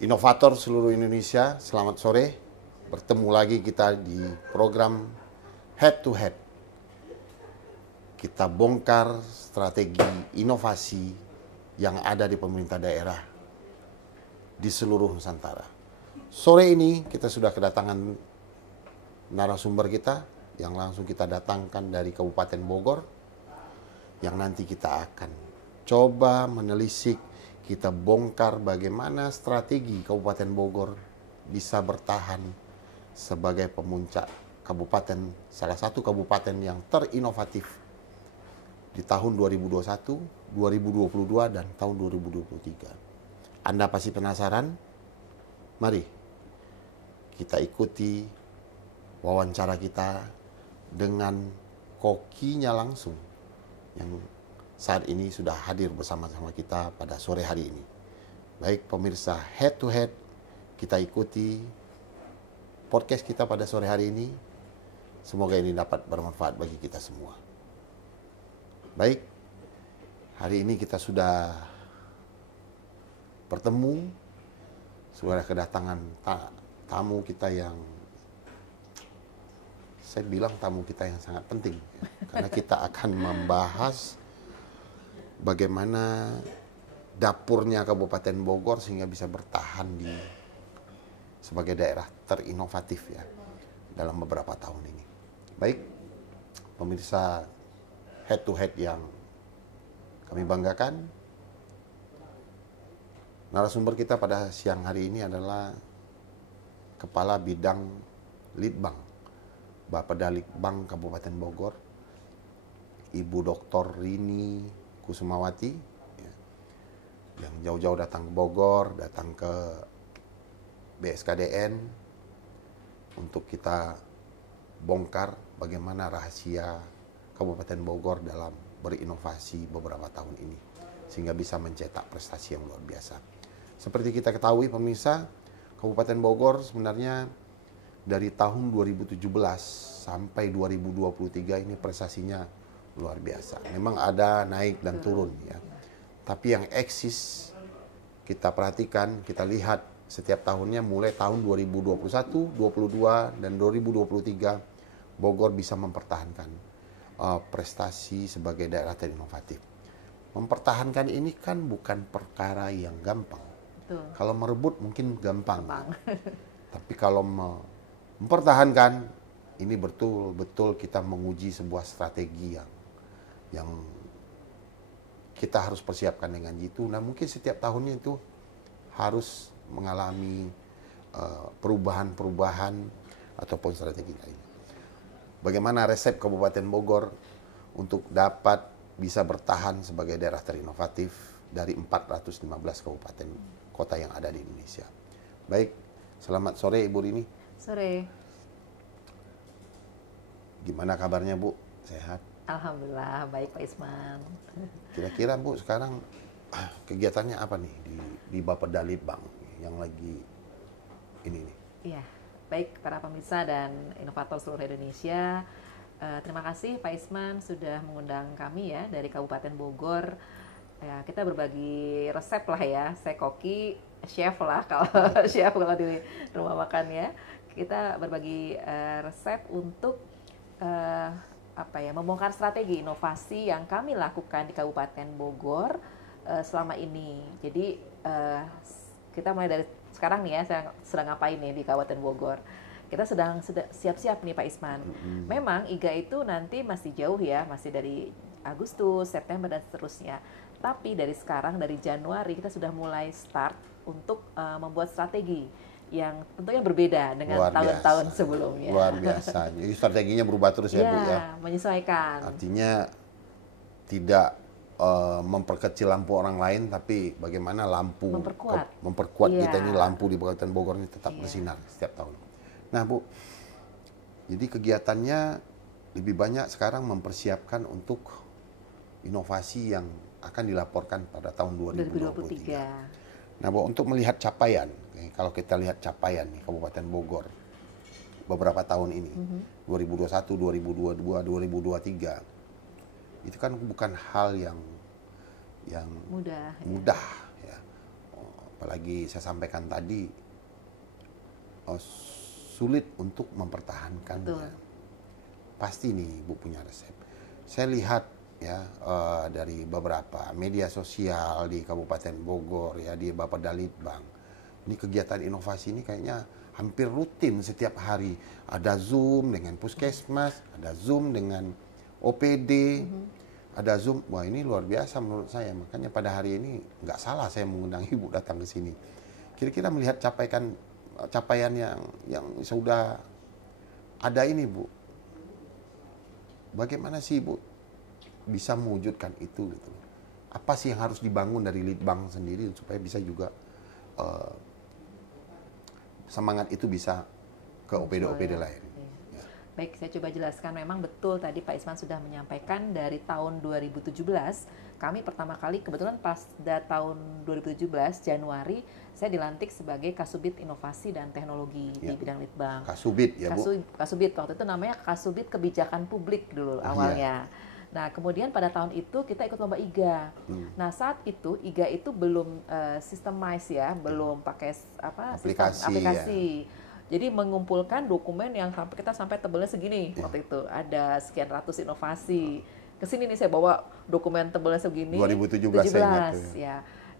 Inovator seluruh Indonesia, selamat sore. Bertemu lagi kita di program Head to Head. Kita bongkar strategi inovasi yang ada di pemerintah daerah di seluruh Nusantara. Sore ini kita sudah kedatangan narasumber kita yang langsung kita datangkan dari Kabupaten Bogor, yang nanti kita akan coba menelisik, kita bongkar bagaimana strategi Kabupaten Bogor bisa bertahan sebagai pemuncak kabupaten, salah satu kabupaten yang terinovatif di tahun 2021, 2022, dan tahun 2023. Anda pasti penasaran? Mari kita ikuti wawancara kita dengan kokinya langsung yang saat ini sudah hadir bersama-sama kita pada sore hari ini. Baik pemirsa Head to Head, kita ikuti podcast kita pada sore hari ini. Semoga ini dapat bermanfaat bagi kita semua. Baik, hari ini kita sudah bertemu, sudah kedatangan tamu kita yang saya bilang tamu kita yang sangat penting, karena kita akan membahas bagaimana dapurnya Kabupaten Bogor sehingga bisa bertahan sebagai daerah terinovatif ya dalam beberapa tahun ini. Baik, pemirsa Head to Head yang kami banggakan, narasumber kita pada siang hari ini adalah Kepala Bidang Litbang Bapedalitbang Kabupaten Bogor, Ibu Dr. Rini Kusumawati, ya, yang jauh-jauh datang ke Bogor, datang ke BSKDN untuk kita bongkar bagaimana rahasia Kabupaten Bogor dalam berinovasi beberapa tahun ini sehingga bisa mencetak prestasi yang luar biasa. Seperti kita ketahui pemirsa, Kabupaten Bogor sebenarnya dari tahun 2017 sampai 2023 ini prestasinya luar biasa. Memang ada naik dan turun ya. Tapi yang eksis kita perhatikan, kita lihat setiap tahunnya mulai tahun 2021, 2022 dan 2023 Bogor bisa mempertahankan prestasi sebagai daerah terinovatif. Mempertahankan ini kan bukan perkara yang gampang. Betul. Kalau merebut mungkin gampang. Tapi kalau mempertahankan ini betul-betul kita menguji sebuah strategi yang kita harus persiapkan dengan jitu. Nah mungkin setiap tahunnya itu harus mengalami perubahan-perubahan ataupun strategi lain. Bagaimana resep Kabupaten Bogor untuk dapat bisa bertahan sebagai daerah terinovatif dari 415 kabupaten kota yang ada di Indonesia. Baik, selamat sore Ibu Rini. Sore. Gimana kabarnya Bu? Sehat? Alhamdulillah, baik Pak Isman. Kira-kira Bu sekarang kegiatannya apa nih di Bapedalitbang yang lagi ini nih? Iya, baik para pemirsa dan inovator seluruh Indonesia. Terima kasih Pak Isman sudah mengundang kami ya dari Kabupaten Bogor. Ya, kita berbagi resep lah ya. Saya koki, chef lah kalau chef kalau di rumah makan ya. Kita berbagi resep untuk membongkar strategi inovasi yang kami lakukan di Kabupaten Bogor selama ini. Jadi kita mulai dari sekarang nih ya, saya sedang ngapain nih di Kabupaten Bogor. Kita sedang siap-siap nih Pak Isman. Memang IGA itu nanti masih jauh ya, masih dari Agustus, September dan seterusnya. Tapi dari sekarang, dari Januari kita sudah mulai start untuk membuat strategi yang tentunya berbeda dengan tahun-tahun sebelumnya. Luar biasa. Jadi strateginya berubah terus ya Bu ya. Menyesuaikan. Artinya tidak memperkecil lampu orang lain, tapi bagaimana lampu memperkuat kita ini, lampu di Kabupaten Bogor ini tetap bersinar setiap tahun. Nah Bu, jadi kegiatannya lebih banyak sekarang mempersiapkan untuk inovasi yang akan dilaporkan pada tahun 2023. Nah Bu, untuk melihat capaian, kalau kita lihat capaian nih Kabupaten Bogor beberapa tahun ini, 2021, 2022, 2023, itu kan bukan hal yang mudah ya. apalagi saya sampaikan tadi, sulit untuk mempertahankannya. Pasti nih Ibu punya resep. Saya lihat ya dari beberapa media sosial di Kabupaten Bogor ya, di Bapak Dalitbang. Ini kegiatan inovasi ini kayaknya hampir rutin setiap hari. Ada Zoom dengan puskesmas, ada Zoom dengan OPD, ada Zoom. Wah, ini luar biasa menurut saya. Makanya pada hari ini nggak salah saya mengundang Ibu datang ke sini. Kira-kira melihat capaian yang sudah ada ini, Bu. Bagaimana sih Ibu bisa mewujudkan itu gitu? Apa sih yang harus dibangun dari Litbang sendiri supaya bisa juga semangat itu bisa ke OPD-OPD lain? Ya. Baik, saya coba jelaskan. Memang betul tadi Pak Isman sudah menyampaikan dari tahun 2017 kami pertama kali kebetulan pada tahun 2017 Januari saya dilantik sebagai Kasubit Inovasi dan Teknologi di bidang Litbang. Kasubit ya Bu? Kasubit waktu itu namanya Kasubit Kebijakan Publik dulu awalnya. Nah, kemudian pada tahun itu kita ikut lomba IGA. Nah, saat itu IGA itu belum systemized ya, belum pakai aplikasi. Jadi mengumpulkan dokumen yang kita sampai tebelnya segini waktu itu. Ada sekian ratus inovasi. Kesini nih saya bawa dokumen tebelnya segini. 2017 saya ingat ya.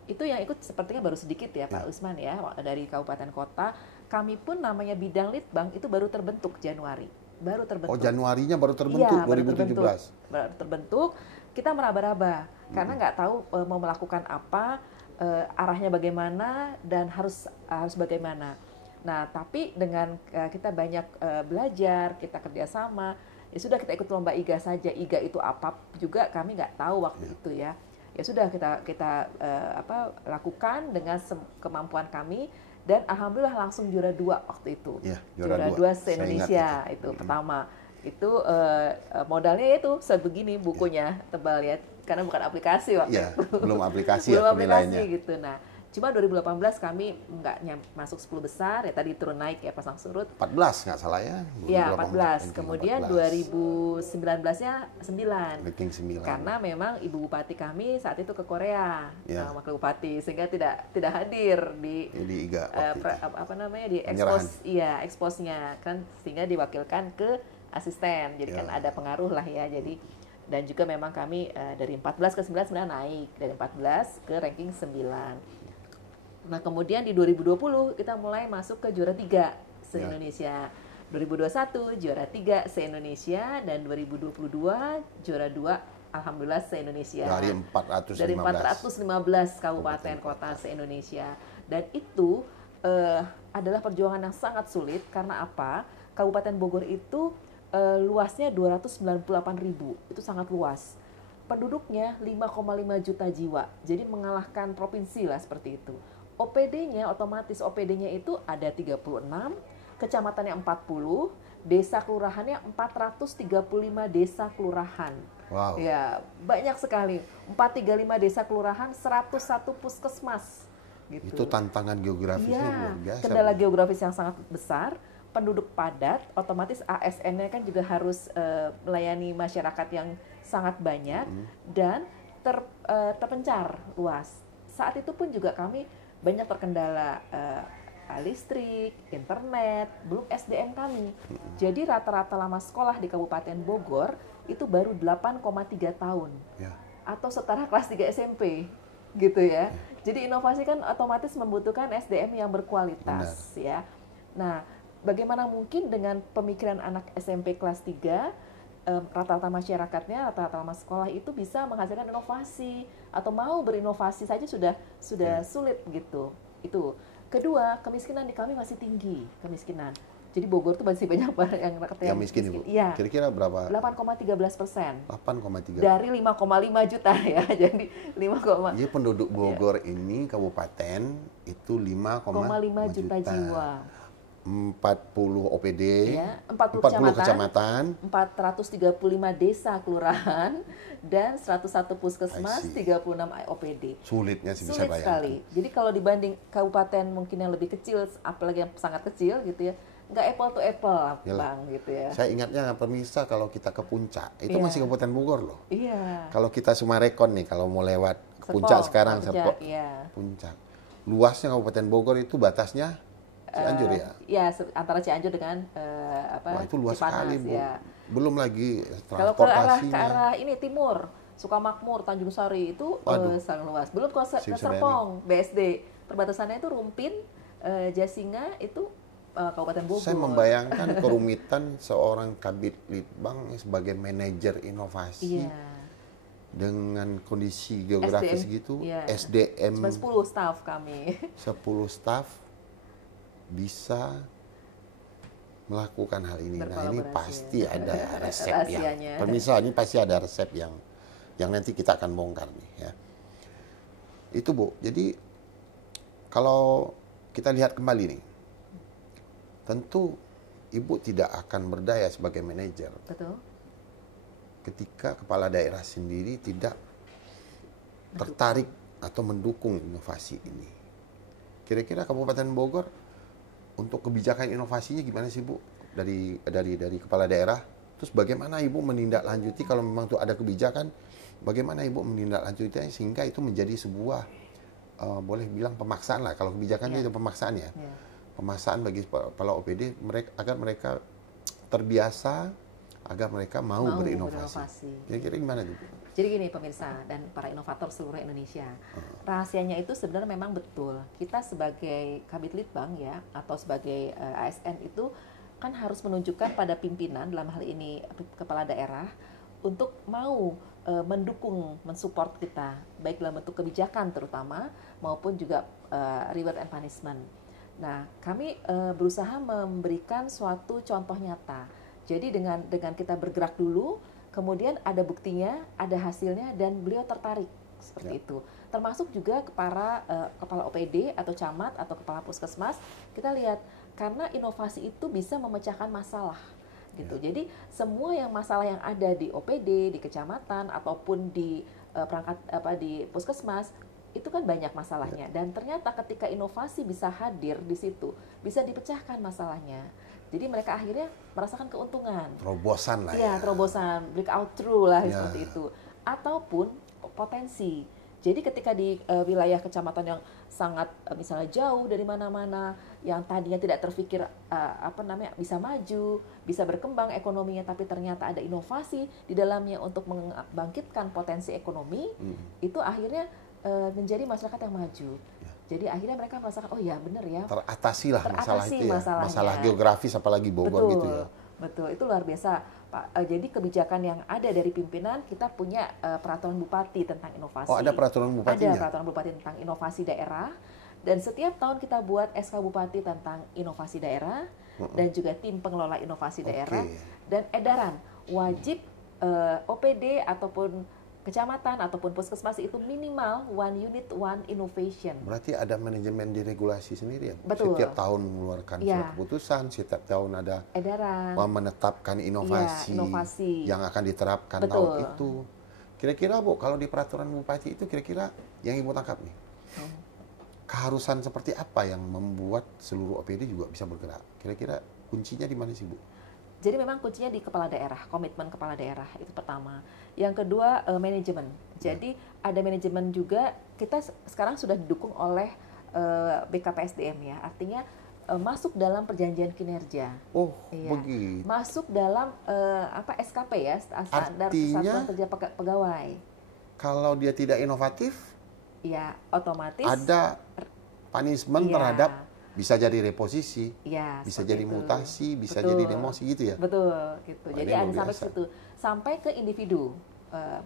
Itu yang ikut sepertinya baru sedikit ya Pak Usman ya, dari kabupaten kota. Kami pun namanya bidang Litbang itu baru terbentuk Januari. Baru terbentuk. Oh, Januarinya baru terbentuk, iya, 2017. Baru terbentuk, kita meraba-raba karena nggak tahu mau melakukan apa, arahnya bagaimana dan harus bagaimana. Nah, tapi dengan kita banyak belajar, kita kerjasama, ya sudah kita ikut lomba IGA saja. IGA itu apa juga kami nggak tahu waktu itu ya. Ya sudah kita lakukan dengan kemampuan kami. Dan alhamdulillah langsung juara 2 waktu itu. Ya, juara 2 se-Indonesia itu pertama. Itu modalnya itu sebegini bukunya tebal ya. Karena bukan aplikasi waktu itu. Belum aplikasi belum ya aplikasi penilaiannya. gitu. Nah, cuma 2018 kami nggak masuk 10 besar ya, tadi turun naik ya pasang surut. 14 nggak salah ya? Iya, 14. Kemudian 2019-nya 9. Ranking 9. Karena memang Ibu Bupati kami saat itu ke Korea, Wakil Bupati, sehingga tidak hadir di IGA di expose, exposnya kan, sehingga diwakilkan ke asisten. Jadi kan ada pengaruh lah ya. Jadi dan juga memang kami dari 14 ke 9 sebenarnya naik dari 14 ke ranking 9. Nah, kemudian di 2020 kita mulai masuk ke juara 3 se-Indonesia. 2021 juara 3 se-Indonesia dan 2022 juara 2 alhamdulillah se-Indonesia. Dari 415. Dari 415 kabupaten kota se-Indonesia. Dan itu adalah perjuangan yang sangat sulit karena apa? Kabupaten Bogor itu luasnya 298.000. Itu sangat luas. Penduduknya 5,5 juta jiwa. Jadi mengalahkan provinsi lah seperti itu. OPD-nya otomatis OPD-nya itu ada 36, kecamatannya 40, desa kelurahannya 435 desa kelurahan. Wow. Ya, banyak sekali. 435 desa kelurahan, 101 puskesmas. Gitu. Itu tantangan geografisnya luar biasa. Kendala geografis yang sangat besar, penduduk padat, otomatis ASN-nya kan juga harus melayani masyarakat yang sangat banyak dan terpencar luas. Saat itu pun juga kami banyak terkendala listrik, internet, belum SDM kami. Jadi rata-rata lama sekolah di Kabupaten Bogor itu baru 8,3 tahun. Atau setara kelas 3 SMP gitu ya. Jadi inovasi kan otomatis membutuhkan SDM yang berkualitas. Ya. Nah, bagaimana mungkin dengan pemikiran anak SMP kelas 3 rata-rata masyarakatnya, rata-rata lama sekolah itu bisa menghasilkan inovasi atau mau berinovasi saja sudah sulit gitu. Itu. Kedua, kemiskinan di kami masih tinggi, kemiskinan. Jadi Bogor tuh masih banyak yang rakyat yang miskin, Ibu. Iya. Kira-kira berapa? 8,13%. 8,3. Dari 5,5 juta ya. Jadi 5, Jadi penduduk Bogor ini kabupaten itu 5,5 juta jiwa. 40 OPD, ya, 40 kecamatan, 435 desa kelurahan, dan 101 puskesmas, 36 OPD. Sulitnya sih bisa Sulit bayangkan. sekali. Jadi kalau dibanding kabupaten mungkin yang lebih kecil, apalagi yang sangat kecil gitu ya, nggak apple to apple Bang gitu ya. Saya ingatnya pemirsa kalau kita ke Puncak, itu masih Kabupaten Bogor loh. Iya. Kalau kita Sumarekon nih, kalau mau lewat ke Puncak sekarang, Puncak, Puncak. luasnya Kabupaten Bogor itu batasnya Cianjur ya? Ya, antara Cianjur dengan Wah, itu luas Cipanas, sekali, Bu. ya. Belum lagi Kalau ke transportasinya. arah ini timur, Sukamakmur, Tanjung Sari itu sangat luas. Belum ke Serpong, BSD. Perbatasannya itu Rumpin, Jasinga itu Kabupaten Bogor. Saya membayangkan kerumitan seorang Kabid Litbang sebagai manajer inovasi dengan kondisi geografis SDM, gitu, iya. SDM Cuma 10 staff kami. 10 staf bisa melakukan hal ini. Nah, ini pasti ada resep Rahasianya. pemirsa, ini pasti ada resep yang nanti kita akan bongkar nih ya. Itu, Bu. Jadi kalau kita lihat kembali nih, tentu Ibu tidak akan berdaya sebagai manajer. Betul. Ketika kepala daerah sendiri tidak tertarik atau mendukung inovasi ini. Kira-kira Kabupaten Bogor untuk kebijakan inovasinya gimana sih, Bu? Dari kepala daerah. Terus bagaimana Ibu menindaklanjuti kalau memang tuh ada kebijakan, bagaimana Ibu menindaklanjutinya sehingga itu menjadi sebuah boleh bilang pemaksaan lah. Kalau kebijakannya itu pemaksaan ya. Pemaksaan bagi kepala OPD agar mereka terbiasa, agar mereka mau berinovasi. Kira-kira gimana tuh? Jadi gini pemirsa dan para inovator seluruh Indonesia, rahasianya itu sebenarnya memang betul. Kita sebagai Kabid Litbang ya, atau sebagai ASN itu kan harus menunjukkan pada pimpinan, dalam hal ini kepala daerah, untuk mau mendukung, mensupport kita, baik dalam bentuk kebijakan terutama, maupun juga reward and punishment. Nah, kami berusaha memberikan suatu contoh nyata. Jadi dengan kita bergerak dulu, kemudian ada buktinya, ada hasilnya, dan beliau tertarik seperti itu. Termasuk juga para kepala OPD atau camat atau kepala puskesmas, kita lihat karena inovasi itu bisa memecahkan masalah, gitu. Jadi semua masalah yang ada di OPD, di kecamatan ataupun di perangkat di puskesmas itu kan banyak masalahnya. Dan ternyata ketika inovasi bisa hadir di situ, bisa dipecahkan masalahnya. Jadi mereka akhirnya merasakan keuntungan. Terobosan lah ya. Terobosan, breakout through lah seperti itu. Ataupun potensi. Jadi ketika di wilayah kecamatan yang sangat misalnya jauh dari mana-mana, yang tadinya tidak terfikir bisa maju, bisa berkembang ekonominya, tapi ternyata ada inovasi di dalamnya untuk membangkitkan potensi ekonomi, itu akhirnya menjadi masyarakat yang maju. Jadi akhirnya mereka merasakan, oh ya benar ya. Teratasi lah masalah itu ya. Masalah geografis apalagi Bogor gitu ya. Betul, itu luar biasa Pak. Jadi kebijakan yang ada dari pimpinan, kita punya peraturan bupati tentang inovasi. Oh, ada peraturan bupatinya? Ada peraturan bupati tentang inovasi daerah. Dan setiap tahun kita buat SK Bupati tentang inovasi daerah, dan juga tim pengelola inovasi daerah. Dan edaran, wajib OPD ataupun kecamatan ataupun puskesmas itu minimal 1 unit 1 innovation. Berarti ada manajemen diregulasi sendiri ya? Betul. Setiap tahun mengeluarkan surat keputusan, setiap tahun ada edaran, menetapkan inovasi yang akan diterapkan tahun itu. Kira-kira Bu, kalau di peraturan bupati itu kira-kira yang Ibu tangkap nih, keharusan seperti apa yang membuat seluruh OPD juga bisa bergerak? Kira-kira kuncinya di mana sih, Bu? Jadi memang kuncinya di kepala daerah, komitmen kepala daerah itu pertama. Yang kedua manajemen. Jadi ada manajemen juga, kita sekarang sudah didukung oleh BKPSDM ya, artinya masuk dalam perjanjian kinerja. Oh, begitu. Masuk dalam SKP ya, standar Kesatuan Kerja Pegawai. Kalau dia tidak inovatif, ya otomatis ada punishment terhadap. Bisa jadi reposisi, bisa jadi mutasi, bisa jadi demosi gitu ya? Betul, gitu. Jadi ada sampai ke situ. Sampai ke individu,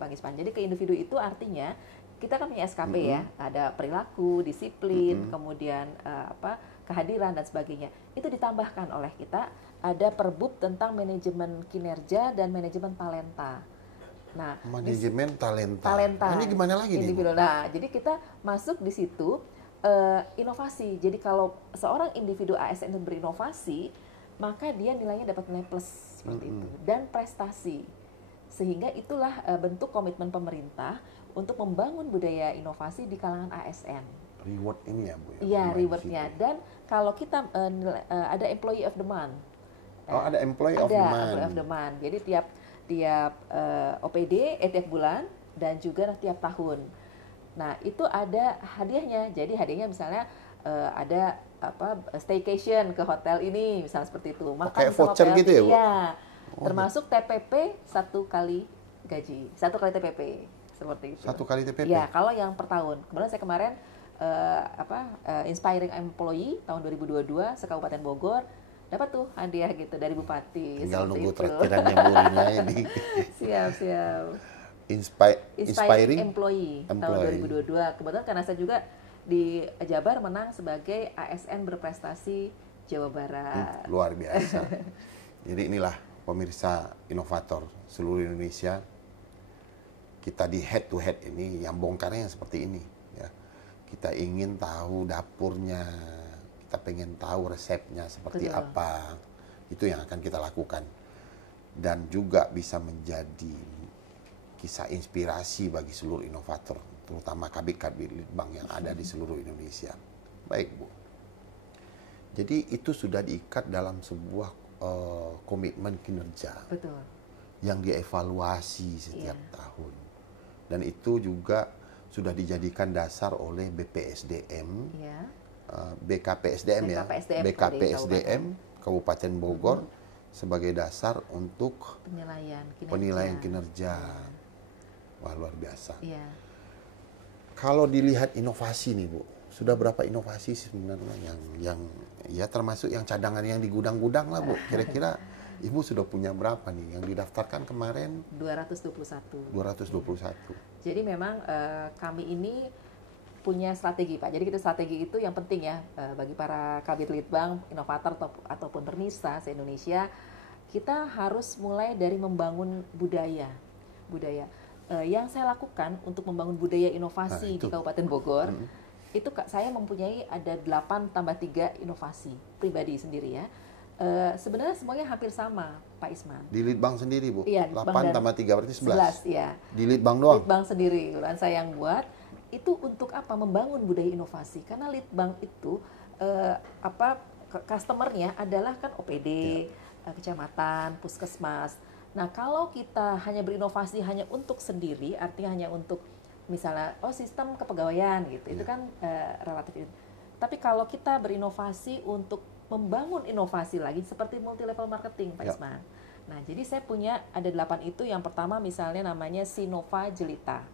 Bang Ispan. Jadi ke individu itu artinya, kita kan punya SKP ya, ada perilaku, disiplin, kemudian kehadiran dan sebagainya. Itu ditambahkan oleh kita, ada perbub tentang manajemen kinerja dan manajemen talenta. Nah, manajemen talenta. Nah, ini gimana lagi nih? Nah, jadi kita masuk di situ, inovasi. Jadi kalau seorang individu ASN berinovasi, maka dia nilainya dapat nilai plus seperti itu, dan prestasi. Sehingga itulah bentuk komitmen pemerintah untuk membangun budaya inovasi di kalangan ASN. Reward ini ya Bu? Iya, rewardnya. Dan kalau kita ada employee of the month. Oh, ada employee of the month. Ada employee of the month. Jadi tiap OPD tiap bulan dan juga tiap tahun. Nah, itu ada hadiahnya. Jadi hadiahnya misalnya ada staycation ke hotel ini, misalnya seperti itu. Makan kayak sama voucher PLT. gitu ya, Bu? Iya. Termasuk TPP 1 kali gaji, 1 kali TPP seperti itu. 1 kali TPP? Ya, kalau yang per tahun. Kemudian saya kemarin Inspiring Employee tahun 2022 se-Kabupaten Bogor dapat tuh hadiah gitu dari Bupati. Tinggal nunggu itu. traktirannya Bu Rina ini. Siap. Inspiring Employee tahun 2022. Kebetulan karena saya juga di Jabar menang sebagai ASN berprestasi Jawa Barat. Luar biasa. Jadi inilah pemirsa inovator seluruh Indonesia. Kita di head to head ini yang bongkarnya yang seperti ini. Ya. Kita ingin tahu dapurnya, kita pengen tahu resepnya seperti Betul. apa. Itu yang akan kita lakukan. Dan juga bisa menjadi kisah inspirasi bagi seluruh inovator, terutama kabit-kabit litbang yang ada di seluruh Indonesia. Baik, Bu. Jadi itu sudah diikat dalam sebuah komitmen kinerja. Betul. Yang dievaluasi setiap tahun. Dan itu juga sudah dijadikan dasar oleh BPSDM, BKPSDM ya, BKPSDM Kabupaten Bogor sebagai dasar untuk penilaian kinerja. Wah, luar biasa. Iya. Kalau dilihat inovasi nih, Bu, sudah berapa inovasi sebenarnya yang ya termasuk yang cadangan yang di gudang-gudang lah, Bu. Kira-kira Ibu sudah punya berapa nih yang didaftarkan kemarin? 221. 221. Jadi memang kami ini punya strategi, Pak. Jadi kita strategi itu yang penting ya bagi para kabit litbang, inovator ataupun Pernisa se-Indonesia. Kita harus mulai dari membangun budaya. Yang saya lakukan untuk membangun budaya inovasi di Kabupaten Bogor, itu saya mempunyai ada 8+3 inovasi pribadi sendiri ya. Sebenarnya semuanya hampir sama, Pak Isman. Di litbang sendiri, Bu? Iya, 8+3 berarti 11? 11, ya. Di litbang doang? Litbang sendiri, dan saya yang buat. Itu untuk apa? Membangun budaya inovasi. Karena litbang itu, customer-nya adalah kan OPD, kecamatan, puskesmas. Nah, kalau kita hanya berinovasi hanya untuk sendiri, artinya hanya untuk misalnya sistem kepegawaian gitu, itu kan relatif. Tapi kalau kita berinovasi untuk membangun inovasi lagi seperti multi level marketing, Pak Isman. Nah, jadi saya punya ada 8 itu. Yang pertama misalnya namanya Sinova Jelita.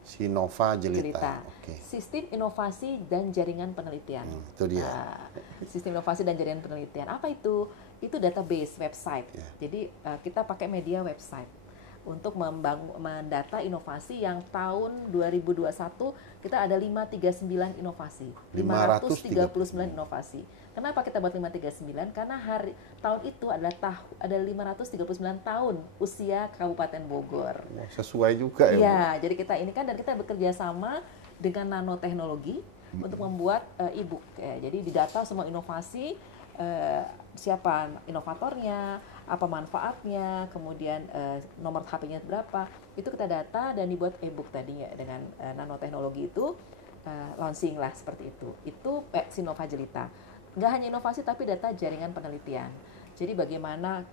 Sinova Jelita. Okay. Sistem inovasi dan jaringan penelitian. Itu dia. Nah, sistem inovasi dan jaringan penelitian. Apa itu? Itu database website. Jadi kita pakai media website untuk mendata inovasi yang tahun 2021 kita ada 539 inovasi. 539 inovasi. Kenapa kita buat 539? Karena tahun itu adalah ada 539 tahun usia Kabupaten Bogor. Sesuai juga ya, Bu? Iya, jadi kita ini kan, dan kita bekerja sama dengan nanoteknologi untuk membuat e-book. Jadi didata semua inovasi, siapa inovatornya, apa manfaatnya, kemudian nomor HP-nya berapa, itu kita data dan dibuat e-book tadinya dengan nanoteknologi itu, launching lah seperti itu. Itu Sinova Jelita. Nggak hanya inovasi tapi data jaringan penelitian. Jadi bagaimana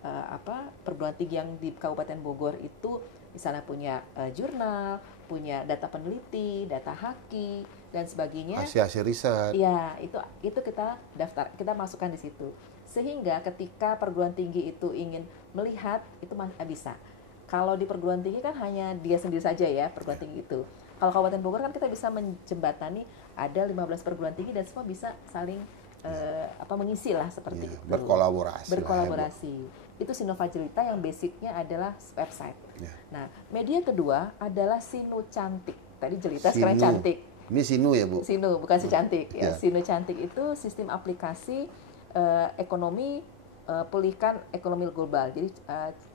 perguruan tinggi yang di Kabupaten Bogor itu misalnya punya jurnal, punya data peneliti, data haki dan sebagainya. Hasil riset. Iya, itu kita daftar, kita masukkan di situ. Sehingga ketika perguruan tinggi itu ingin melihat, itu bisa. Kalau di perguruan tinggi kan hanya dia sendiri saja ya, perguruan tinggi itu. Kalau Kabupaten Bogor kan kita bisa menjembatani ada 15 perguruan tinggi dan semua bisa saling mengisi lah seperti itu. Berkolaborasi. Itu Sinova Jelita yang basicnya adalah website. Nah, media kedua adalah Sinu Cantik. Tadi Jelita, sekarang Cantik. Ini Sinu ya, Bu? Sinu, bukan si Cantik. Ya. Sinu Cantik itu sistem aplikasi ekonomi, pulihkan ekonomi global. Jadi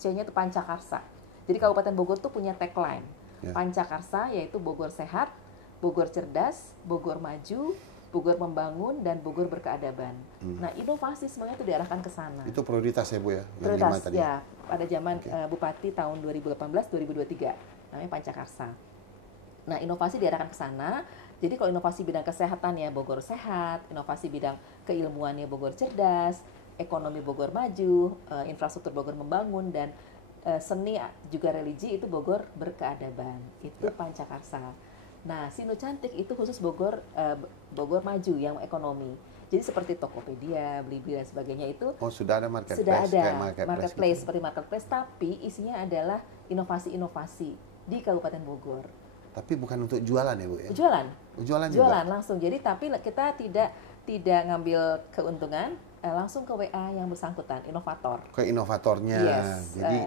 C-nya itu Pancakarsa. Jadi Kabupaten Bogor tuh punya tagline. Pancakarsa yaitu Bogor sehat, Bogor cerdas, Bogor maju, Bogor membangun, dan Bogor berkeadaban. Nah, inovasi semuanya itu diarahkan ke sana. Itu prioritas ya, Bu ya? Prioritas ya, pada zaman Bupati tahun 2018-2023, namanya Pancakarsa. Nah, inovasi diarahkan ke sana. Jadi kalau inovasi bidang kesehatan ya Bogor sehat, inovasi bidang keilmuannya Bogor cerdas, ekonomi Bogor maju, infrastruktur Bogor membangun, dan seni juga religi itu Bogor berkeadaban. Itu Pancakarsa. Nah, Sino Cantik itu khusus Bogor, Bogor Maju yang ekonomi. Jadi seperti Tokopedia, Blibli dan sebagainya itu Oh, sudah ada marketplace, sudah ada kayak marketplace gitu. seperti marketplace, tapi isinya adalah inovasi-inovasi di Kabupaten Bogor. Tapi bukan untuk jualan ya, Bu ya? Jualan, Jualan juga? jualan langsung. Jadi tapi kita tidak ngambil keuntungan, langsung ke WA yang bersangkutan, inovator. Ke inovatornya. Yes, Jadi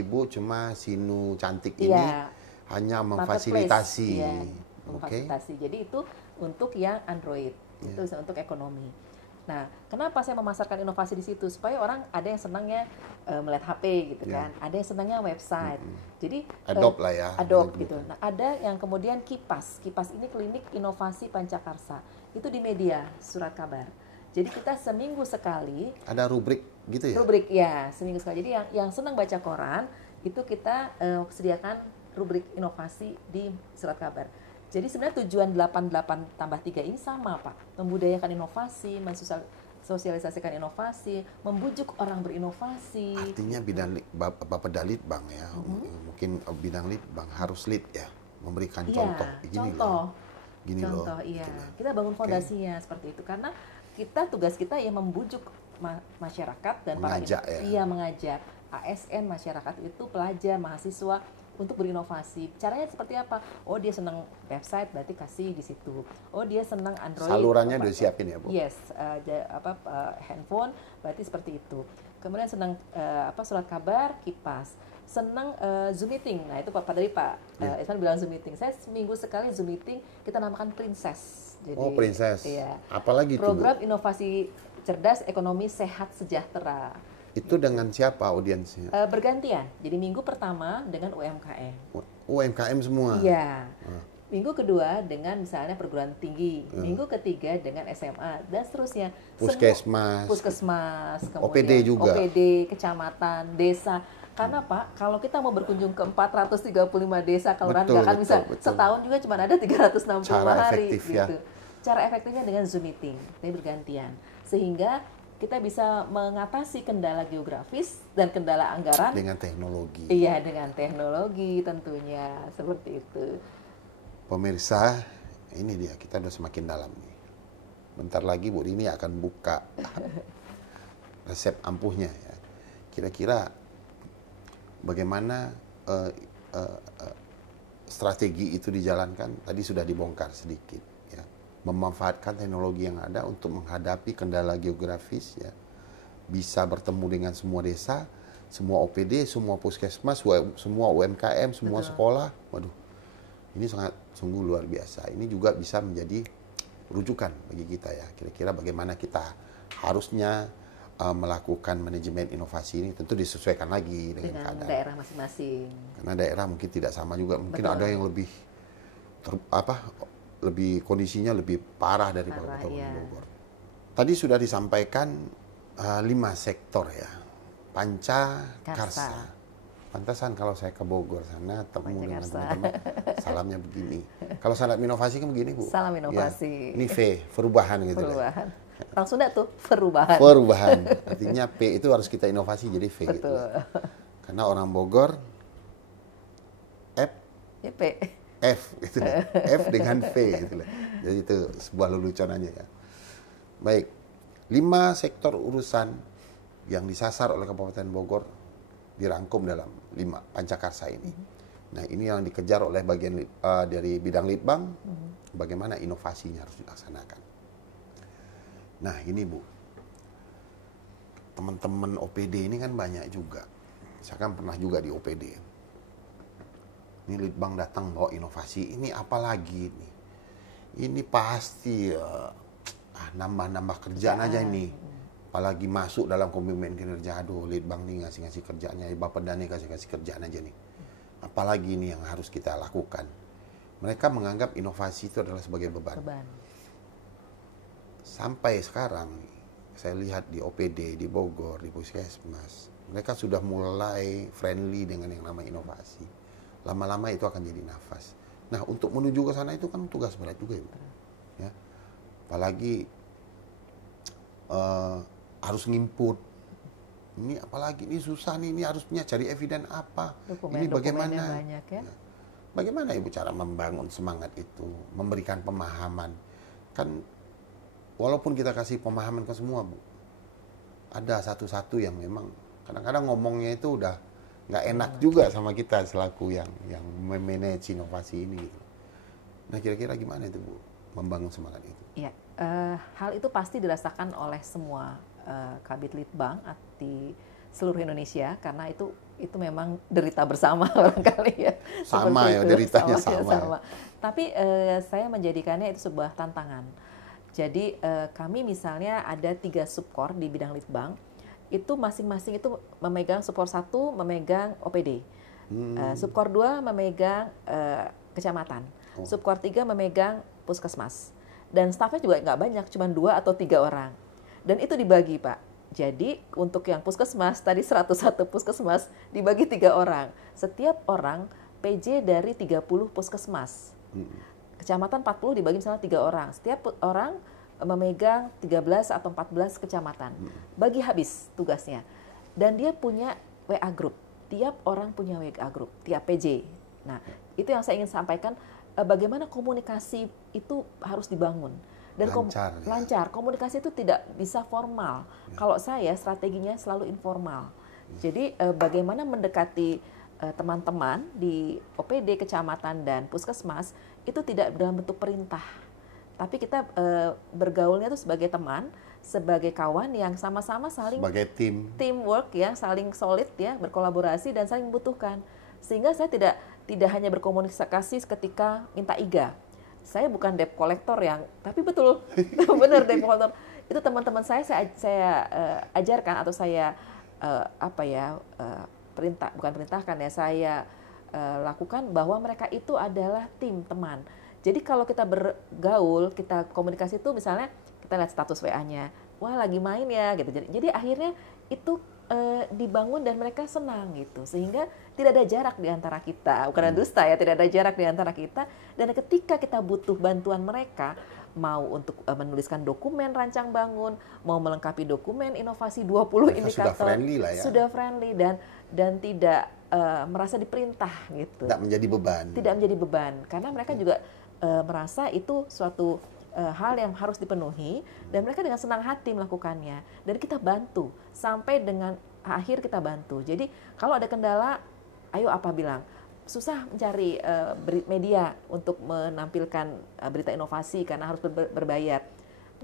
Ibu cuma Sino Cantik ini Iya, hanya marketplace, memfasilitasi. iya, Oke. memfasilitasi. Jadi itu untuk yang Android, itu untuk ekonomi. Nah, kenapa saya memasarkan inovasi di situ? Supaya orang ada yang senangnya melihat HP gitu Ya. kan, ada yang senangnya website. Jadi Adopt lah ya. Adopt gitu. Nah, ada yang kemudian Kipas. Kipas ini klinik inovasi Pancakarsa. Itu di media surat kabar. Jadi kita seminggu sekali Ada rubrik gitu ya? rubrik ya seminggu sekali. Jadi yang senang baca koran itu kita sediakan rubrik inovasi di surat kabar. Jadi sebenarnya tujuan 88+3 ini sama Pak, membudayakan inovasi, mensosialisasikan inovasi, membujuk orang berinovasi. Artinya bidang Bapak Dalit Bang ya, mungkin bidang lead Bang harus lead ya, memberikan Iya, contoh. Gini contoh. loh. Gini loh. Contoh, iya. gitu loh. Kita bangun fondasinya seperti itu karena tugas kita ya membujuk masyarakat dan Mengajak ya. iya mengajak ASN masyarakat itu pelajar, mahasiswa untuk berinovasi. Caranya seperti apa? Oh, dia senang website berarti kasih di situ. Oh, dia senang Android. Salurannya udah siapin ya, Bu? Yes, handphone berarti seperti itu. Kemudian senang surat kabar, Kipas. Senang Zoom meeting. Nah, itu Pak dari Pak Irfan bilang Zoom meeting. Saya seminggu sekali Zoom meeting kita namakan Princess. Jadi, Oh, Princess. Iya. Apalagi itu, Bu? Program inovasi cerdas ekonomi sehat sejahtera. Itu dengan siapa audiensnya? Bergantian. Jadi minggu pertama dengan UMKM. UMKM semua? Iya. Minggu kedua dengan misalnya perguruan tinggi. Minggu ketiga dengan SMA dan seterusnya. Puskesmas. Puskesmas, OPD kemudian juga. OPD, kecamatan, desa. Karena Pak, kalau kita mau berkunjung ke 435 desa kelurahan Betul, nggak akan bisa betul. setahun juga cuma ada 365 Cara hari efektif, ya. gitu. Cara efektifnya dengan Zoom meeting, tapi bergantian. Sehingga kita bisa mengatasi kendala geografis dan kendala anggaran Dengan teknologi. iya dengan teknologi tentunya seperti itu. Pemirsa, ini dia, kita udah semakin dalam nih. Bentar lagi Bu Rini akan buka resep ampuhnya ya. Kira-kira bagaimana strategi itu dijalankan? Tadi sudah dibongkar sedikit ya. Memanfaatkan teknologi yang ada untuk menghadapi kendala geografis ya. Bisa bertemu dengan semua desa, semua OPD, semua puskesmas, semua UMKM, semua sekolah. Waduh. Ini sangat sungguh luar biasa. Ini juga bisa menjadi rujukan bagi kita ya. Kira-kira bagaimana kita harusnya melakukan manajemen inovasi ini, tentu disesuaikan lagi dengan keadaan. Daerah masing-masing. Karena daerah mungkin tidak sama juga. Mungkin Betul. ada yang lebih lebih kondisinya lebih parah dari Kabupaten iya. Bogor. Tadi sudah disampaikan 5 sektor ya. Pancakarsa. Pantasan kalau saya ke Bogor sana temu dengan teman-teman, salamnya begini. Kalau salam inovasi kan begini, Bu. Salam inovasi. Ya, ini V, perubahan gitu. Perubahan. Orang Sunda tuh perubahan. Perubahan. Artinya P itu harus kita inovasi jadi V gitu. Betul. Karena orang Bogor P. F gitu. F dengan V gitu. Jadi itu sebuah lelucon aja ya. Baik. 5 sektor urusan yang disasar oleh Kabupaten Bogor dirangkum dalam 5 Pancakarsa ini. Nah, ini yang dikejar oleh bagian dari bidang Litbang, bagaimana inovasinya harus dilaksanakan. Nah, ini Bu, teman-teman OPD ini kan banyak juga. Saya kan pernah juga di OPD. Ini Litbang datang bawa inovasi, ini apa lagi nih? Ini pasti nambah-nambah kerjaan aja ini. Apalagi masuk dalam komitmen kinerja, aduh Litbang nih ngasih-ngasih kerjaannya, Bapak Dani kasih-kasih kerjaan aja nih. Apalagi ini yang harus kita lakukan. Mereka menganggap inovasi itu adalah sebagai beban. Sampai sekarang, saya lihat di OPD, di Bogor, di Puskesmas, mereka sudah mulai friendly dengan yang namanya inovasi. Lama-lama itu akan jadi nafas. Nah, untuk menuju ke sana itu kan tugas berat juga ya. Apalagi harus ngimput. Ini apalagi ini susah nih, ini harusnya cari eviden apa. Dokumen, ini bagaimana? banyak ya. Bagaimana Ibu cara membangun semangat itu, memberikan pemahaman? Kan walaupun kita kasih pemahaman ke semua, Bu, ada satu-satu yang memang kadang-kadang ngomongnya itu udah nggak enak juga sama kita selaku yang memanage inovasi ini. Gitu. Nah, kira-kira gimana itu, Bu, membangun semangat itu? Ya, hal itu pasti dirasakan oleh semua Kabid Litbang di seluruh Indonesia, karena itu memang derita bersama barangkali ya. Sama ya, deritanya sama. Ya. Tapi saya menjadikannya itu sebuah tantangan. Jadi kami misalnya ada 3 subkor di bidang Litbang, itu masing-masing itu memegang subkor 1 memegang OPD, subkor 2 memegang kecamatan, subkor 3 memegang puskesmas, dan stafnya juga nggak banyak, cuma 2 atau 3 orang, dan itu dibagi, Pak. Jadi untuk yang puskesmas tadi 101 puskesmas dibagi 3 orang, setiap orang PJ dari 30 puskesmas. Kecamatan 40 dibagi misalnya 3 orang, setiap orang memegang 13 atau 14 kecamatan. Bagi habis tugasnya. Dan dia punya WA group. Tiap orang punya WA group, tiap PJ. Nah, itu yang saya ingin sampaikan, bagaimana komunikasi itu harus dibangun. Dan lancar. Komunikasi itu tidak bisa formal. Ya. Kalau saya strateginya selalu informal. Jadi bagaimana mendekati teman-teman di OPD, kecamatan, dan puskesmas itu tidak dalam bentuk perintah. Tapi kita bergaulnya itu sebagai teman, sebagai kawan yang sama-sama saling sebagai teamwork ya, saling solid ya, berkolaborasi dan saling membutuhkan. Sehingga saya tidak hanya berkomunikasi ketika minta IGA. Saya bukan debt collector tapi betul, benar debt collector. Itu teman-teman saya ajarkan atau saya perintahkan ya, saya lakukan bahwa mereka itu adalah tim teman. Jadi kalau kita bergaul, kita komunikasi itu misalnya kita lihat status WA-nya, wah lagi main ya gitu. Jadi akhirnya itu dibangun dan mereka senang gitu, sehingga tidak ada jarak di antara kita, bukan ada dusta ya, tidak ada jarak di antara kita. Dan ketika kita butuh bantuan mereka, mau untuk menuliskan dokumen rancang bangun, mau melengkapi dokumen inovasi 20 indikator, sudah friendly lah ya, sudah friendly dan tidak merasa diperintah gitu, tidak menjadi beban, karena mereka juga merasa itu suatu hal yang harus dipenuhi, dan mereka dengan senang hati melakukannya, dan kita bantu sampai dengan akhir kita bantu. Jadi kalau ada kendala, ayo apa bilang, susah mencari media untuk menampilkan berita inovasi karena harus berbayar,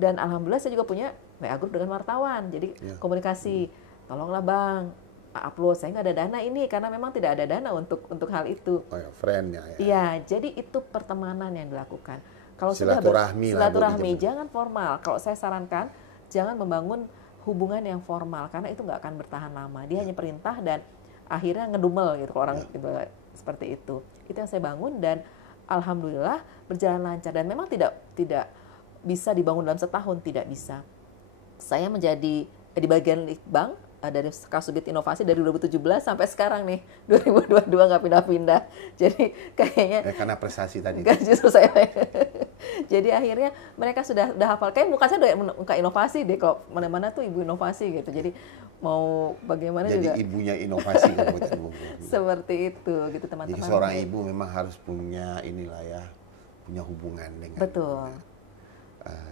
dan alhamdulillah saya juga punya WA group dengan wartawan, jadi komunikasi, tolonglah Bang upload, saya nggak ada dana ini karena memang tidak ada dana untuk hal itu. Friend ya. Iya, jadi itu pertemanan yang dilakukan. Kalau silaturahmi jangan formal. Kalau saya sarankan jangan membangun hubungan yang formal karena itu nggak akan bertahan lama. Dia hanya perintah dan akhirnya ngedumel gitu kalau orang gitu, seperti itu. Itu yang saya bangun dan alhamdulillah berjalan lancar, dan memang tidak bisa dibangun dalam setahun, tidak bisa. Saya menjadi di bagian Litbang dari Kasubit Inovasi dari 2017 sampai sekarang nih 2022 nggak pindah-pindah. Jadi kayaknya karena prestasi tadi. Justru saya. Jadi akhirnya mereka sudah hafal. Kayak muka saya udah muka inovasi deh, kalau mana-mana tuh ibu inovasi gitu. Jadi mau bagaimana jadi juga. Jadi ibunya inovasi Kabupaten Bogor. Seperti itu gitu teman-teman. Jadi seorang ibu memang harus punya punya hubungan dengan. Betul.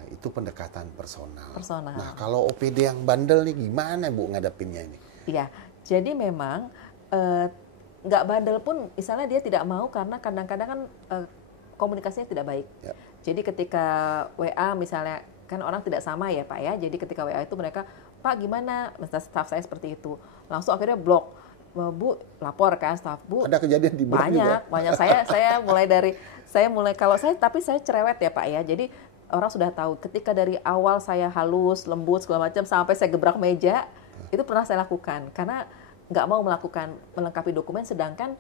Itu pendekatan personal. Nah, kalau OPD yang bandel nih gimana Bu ngadepinnya ini? Iya, jadi memang nggak bandel pun misalnya dia tidak mau karena kadang-kadang kan komunikasinya tidak baik. Ya. Jadi ketika WA misalnya, kan orang tidak sama ya Pak ya, jadi ketika WA itu mereka, Pak gimana, misalnya staff saya seperti itu, langsung akhirnya blok. Bu lapor kan staff, Bu. Ada kejadian di blok juga? Banyak. Tapi saya cerewet ya Pak ya, jadi orang sudah tahu ketika dari awal saya halus, lembut, segala macam, sampai saya gebrak meja, itu pernah saya lakukan. Karena nggak mau melengkapi dokumen, sedangkan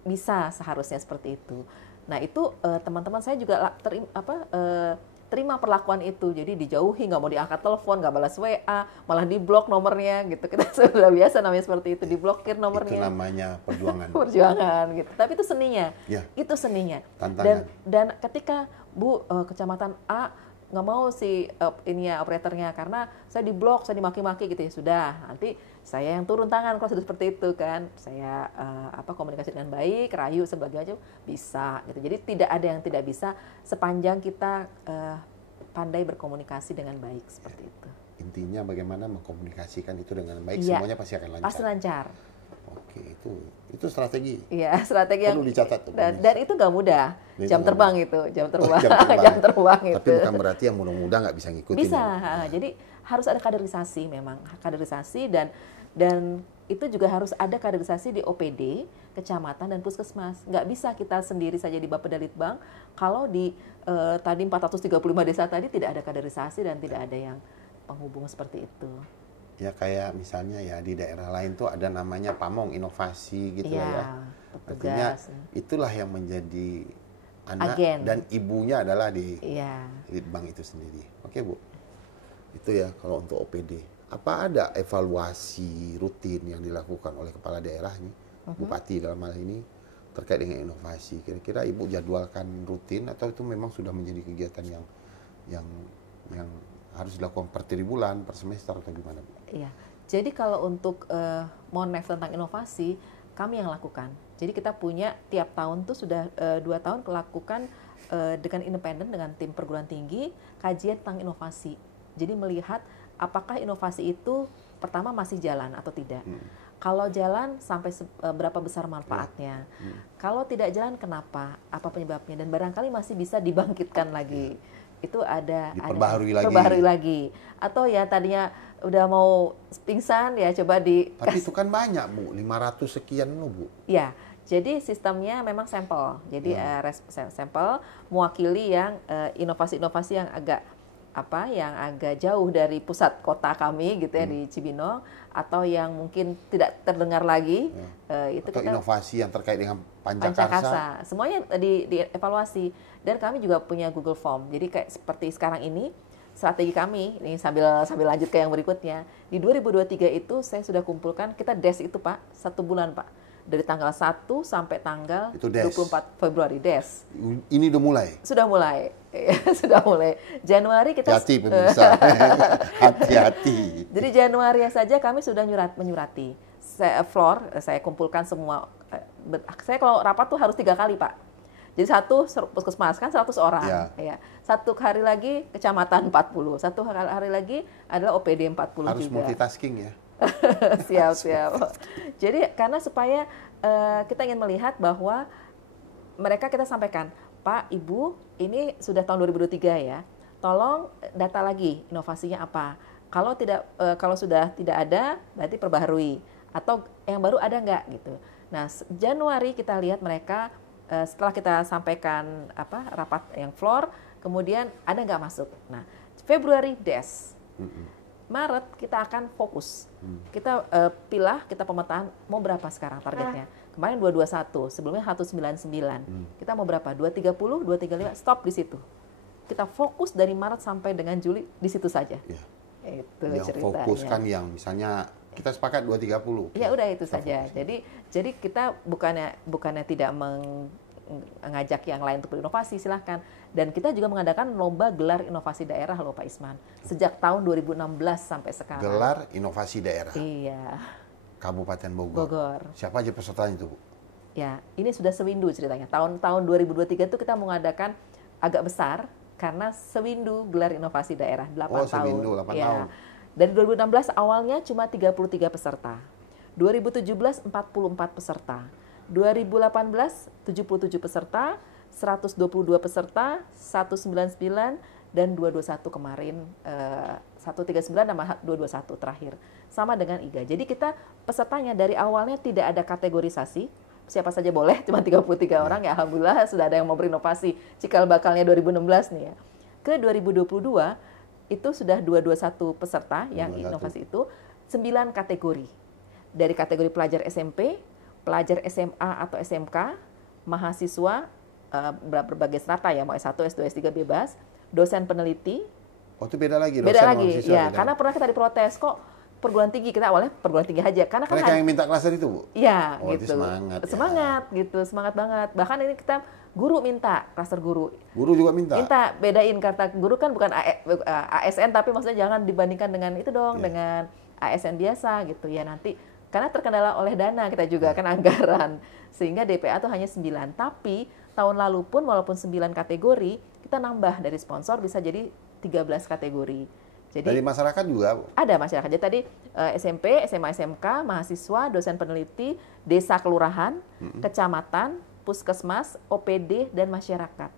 bisa seharusnya seperti itu. Nah itu teman-teman saya juga terima perlakuan itu. Jadi dijauhi, nggak mau diangkat telepon, nggak balas WA, malah diblok nomornya gitu. Kita sudah biasa namanya seperti itu, diblokir nomornya. Itu namanya perjuangan. Perjuangan gitu. Tapi itu seninya. Ya. Itu seninya. Tantangan. Dan ketika Bu, kecamatan A nggak mau si operatornya karena saya diblok, saya dimaki-maki gitu ya. Sudah, nanti saya yang turun tangan kalau sudah seperti itu kan. Saya komunikasi dengan baik, rayu sebagainya bisa gitu. Jadi tidak ada yang tidak bisa sepanjang kita pandai berkomunikasi dengan baik seperti itu. Intinya bagaimana mengkomunikasikan itu dengan baik, Iya, semuanya pasti akan lancar. Pasti lancar. Oke, itu strategi. Iya, strategi yang perlu dicatat tuh. Dan itu nggak mudah. Jam terbang itu, jam terbang. Jam terbang itu. Tapi bukan berarti yang muda-muda nggak bisa ngikutin. Bisa. Ya. Jadi harus ada kaderisasi memang, kaderisasi dan itu juga harus ada kaderisasi di OPD, kecamatan dan puskesmas. Nggak bisa kita sendiri saja di Bapedalitbang kalau di tadi 435 desa tadi tidak ada kaderisasi dan tidak ada yang penghubung seperti itu. Ya kayak misalnya ya di daerah lain tuh ada namanya pamong inovasi gitu ya. Artinya itulah yang menjadi anak agen. Dan ibunya adalah di Litbang itu sendiri. Oke Bu, itu ya kalau untuk OPD. Apa ada evaluasi rutin yang dilakukan oleh kepala daerah nih, Bupati dalam hal ini terkait dengan inovasi? Kira-kira Ibu jadwalkan rutin atau itu memang sudah menjadi kegiatan yang harus dilakukan per 3 bulan, per semester atau gimana Bu? Iya, jadi kalau untuk Monef tentang inovasi, kami yang lakukan. Jadi kita punya tiap tahun tuh sudah 2 tahun melakukan dengan independen, dengan tim perguruan tinggi, kajian tentang inovasi. Jadi melihat apakah inovasi itu pertama masih jalan atau tidak. Kalau jalan sampai berapa besar manfaatnya. Kalau tidak jalan kenapa, apa penyebabnya, dan barangkali masih bisa dibangkitkan lagi. Itu diperbaharui lagi. Atau ya tadinya udah mau pingsan ya coba Tapi itu kan banyak Bu, 500 sekian loh Bu. Ya, jadi sistemnya memang sampel. Jadi sampel mewakili yang inovasi-inovasi yang agak jauh dari pusat kota kami gitu ya di Cibinong, atau yang mungkin tidak terdengar lagi. Itu atau kita inovasi yang terkait dengan Pancakarsa. Semuanya dievaluasi. Dan kami juga punya Google Form. Jadi kayak seperti sekarang ini, strategi kami, ini sambil lanjut ke yang berikutnya, di 2023 itu saya sudah kumpulkan, kita DES itu Pak, 1 bulan Pak. Dari tanggal 1 sampai tanggal 24 Februari, DES. Ini udah mulai? Sudah mulai. Sudah mulai. Januari kita... Hati-hati pemirsa. Hati-hati. Jadi Januari saja kami sudah menyurati. Saya kumpulkan semua. Saya kalau rapat tuh harus 3 kali Pak. Jadi 1 puskesmas kan 100 orang. Ya. 1 hari lagi kecamatan 40. 1 hari lagi adalah OPD 40 harus juga. Multitasking ya. Siap. Jadi karena supaya kita ingin melihat bahwa kita sampaikan, Pak, Ibu, ini sudah tahun 2023 ya. Tolong data lagi inovasinya apa. Kalau sudah tidak ada, berarti perbaharui. Atau yang baru ada nggak gitu. Nah, Januari kita lihat mereka setelah kita sampaikan rapat yang floor, kemudian ada nggak masuk. Nah, Februari DES. Maret kita akan fokus. Kita pilah, kita pemetaan mau berapa sekarang targetnya. Kemarin 221, sebelumnya 199. Kita mau berapa? 230, 235, stop di situ. Kita fokus dari Maret sampai dengan Juli di situ saja. Itu yang ceritanya. Fokus kan yang misalnya kita sepakat 230. Ya udah itu saja. Jadi kita bukannya tidak mengajak yang lain untuk berinovasi, silahkan. Dan kita juga mengadakan lomba gelar inovasi daerah loh Pak Isman. Sejak tahun 2016 sampai sekarang. Gelar inovasi daerah. Iya. Kabupaten Bogor. Siapa aja pesertanya itu Bu? Ya, ini sudah sewindu ceritanya. Tahun 2023 itu kita mengadakan agak besar karena sewindu gelar inovasi daerah 8 tahun. Sewindu 8 tahun. Dari 2016 awalnya cuma 33 peserta. 2017 44 peserta. 2018 77 peserta, 122 peserta, 199 dan 221 kemarin 139 sama 221 terakhir. Sama dengan IGA. Jadi kita pesertanya dari awalnya tidak ada kategorisasi. Siapa saja boleh, cuma 33 orang ya alhamdulillah sudah ada yang mau berinovasi. Cikal bakalnya 2016 nih ya. Ke 2022 itu sudah 221 peserta yang inovasi itu, 9 kategori. Dari kategori pelajar SMP, pelajar SMA atau SMK, mahasiswa berbagai strata ya, mau S1, S2, S3 bebas, dosen peneliti. Oh itu beda lagi? Beda lagi, ya. Karena pernah kita diprotes, kok perguruan tinggi. Kita awalnya perguruan tinggi aja karena kan Mereka yang minta klaster itu, Bu? iya, Oh, itu gitu. semangat ya. Semangat gitu, semangat banget. Bahkan ini kita guru minta, klaster guru. Guru juga minta? Minta, bedain kata guru kan bukan ASN, tapi maksudnya jangan dibandingkan dengan itu dong, Iya. dengan ASN biasa gitu ya nanti. Karena terkendala oleh dana kita juga kan anggaran. Sehingga DPA tuh hanya 9. Tapi tahun lalu pun walaupun 9 kategori, kita nambah dari sponsor bisa jadi 13 kategori. Jadi Dari masyarakat juga, Bu? ada masyarakat. Jadi tadi SMP, SMA, SMK, mahasiswa, dosen peneliti, desa kelurahan, kecamatan, puskesmas, OPD, dan masyarakat.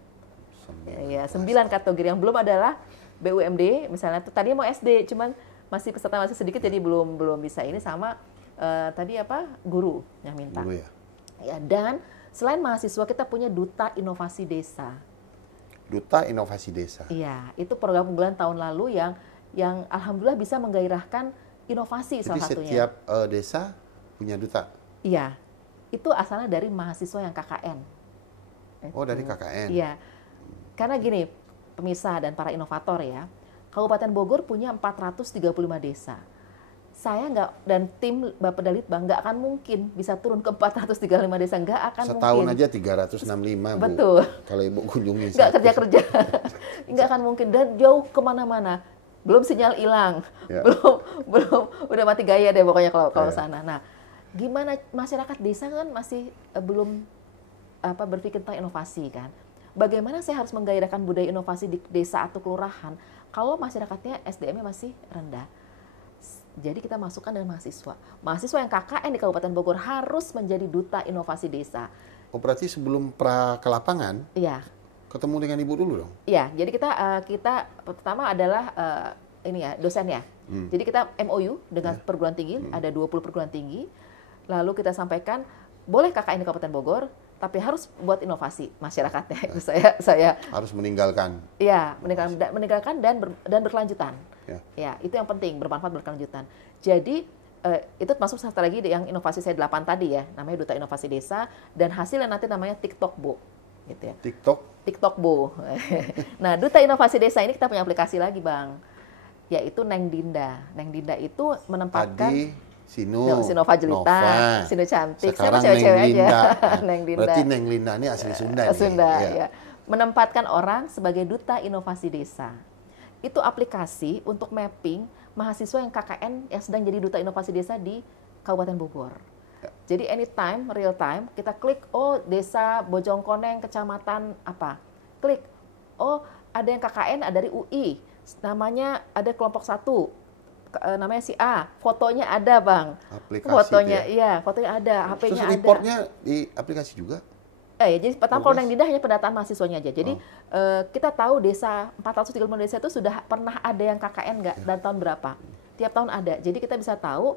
Ya, 9 kategori. Yang belum adalah BUMD, misalnya tadinya mau SD, cuman masih peserta masih sedikit, jadi belum bisa ini sama tadi apa guru yang minta. Guru ya? Ya, dan selain mahasiswa kita punya Duta Inovasi Desa. Duta Inovasi Desa. Iya, itu program unggulan tahun lalu yang alhamdulillah bisa menggairahkan inovasi Jadi salah satunya. setiap desa punya duta? Iya, itu asalnya dari mahasiswa yang KKN. Oh, dari KKN? Iya, karena gini, pemirsa dan para inovator ya, Kabupaten Bogor punya 435 desa. Saya nggak, dan tim Bapak Dalitbang nggak akan mungkin bisa turun ke 435 desa, nggak akan Setahun mungkin. aja 365, Bu. Betul. Kalau Ibu kunjungi Nggak satu. kerja-kerja, nggak akan mungkin, dan jauh kemana-mana. Belum sinyal hilang, Ya. belum udah mati gaya deh pokoknya kalau Ya. sana. Nah, gimana masyarakat desa kan masih belum berpikir tentang inovasi kan. Bagaimana saya harus menggairahkan budaya inovasi di desa atau kelurahan kalau masyarakatnya SDM-nya masih rendah. Jadi kita masukkan dengan mahasiswa. Mahasiswa yang KKN di Kabupaten Bogor harus menjadi duta inovasi desa. Oh, berarti sebelum pra ke lapangan, Iya. ketemu dengan Ibu dulu dong? Iya, jadi kita pertama adalah ini ya, dosen ya. Jadi kita MOU dengan perguruan tinggi, ada 20 perguruan tinggi. Lalu kita sampaikan, boleh KKN di Kabupaten Bogor, tapi harus buat inovasi masyarakatnya. Itu saya Harus meninggalkan. iya, meninggalkan dan berkelanjutan. Ya. Ya, itu yang penting, bermanfaat berkelanjutan. Jadi itu masuk strategi yang inovasi saya 8 tadi ya, namanya Duta Inovasi Desa, dan hasilnya nanti namanya TikTok Bo, gitu ya. TikTok Bo. Nah, Duta Inovasi Desa ini kita punya aplikasi lagi, Bang, yaitu Neng Dinda. Neng Dinda itu menempatkan Tadi Sino, Nova Jelita, Nova. Sino cantik, Sekarang saya cewek-cewek Neng Linda. aja. Neng Dinda. Berarti Neng Linda ini asli Sunda nih. Sunda, Ya. ya. Menempatkan orang sebagai Duta Inovasi Desa. Itu aplikasi untuk mapping mahasiswa yang KKN yang sedang jadi Duta Inovasi Desa di Kabupaten Bogor. Ya. Jadi anytime, real time, kita klik, oh desa Bojongkoneng, kecamatan apa. Klik, oh ada yang KKN ada dari UI, namanya ada kelompok 1, namanya si A, fotonya ada, Bang. Aplikasi Fotonya, itu ya. iya, fotonya ada, HP-nya Terus ada. reportnya di aplikasi juga? Ya, jadi pertama kalau Progres? Neng Dinda hanya pendataan mahasiswanya aja. Jadi kita tahu desa 435 desa itu sudah pernah ada yang KKN nggak dan tahun berapa. Tiap tahun ada. Jadi kita bisa tahu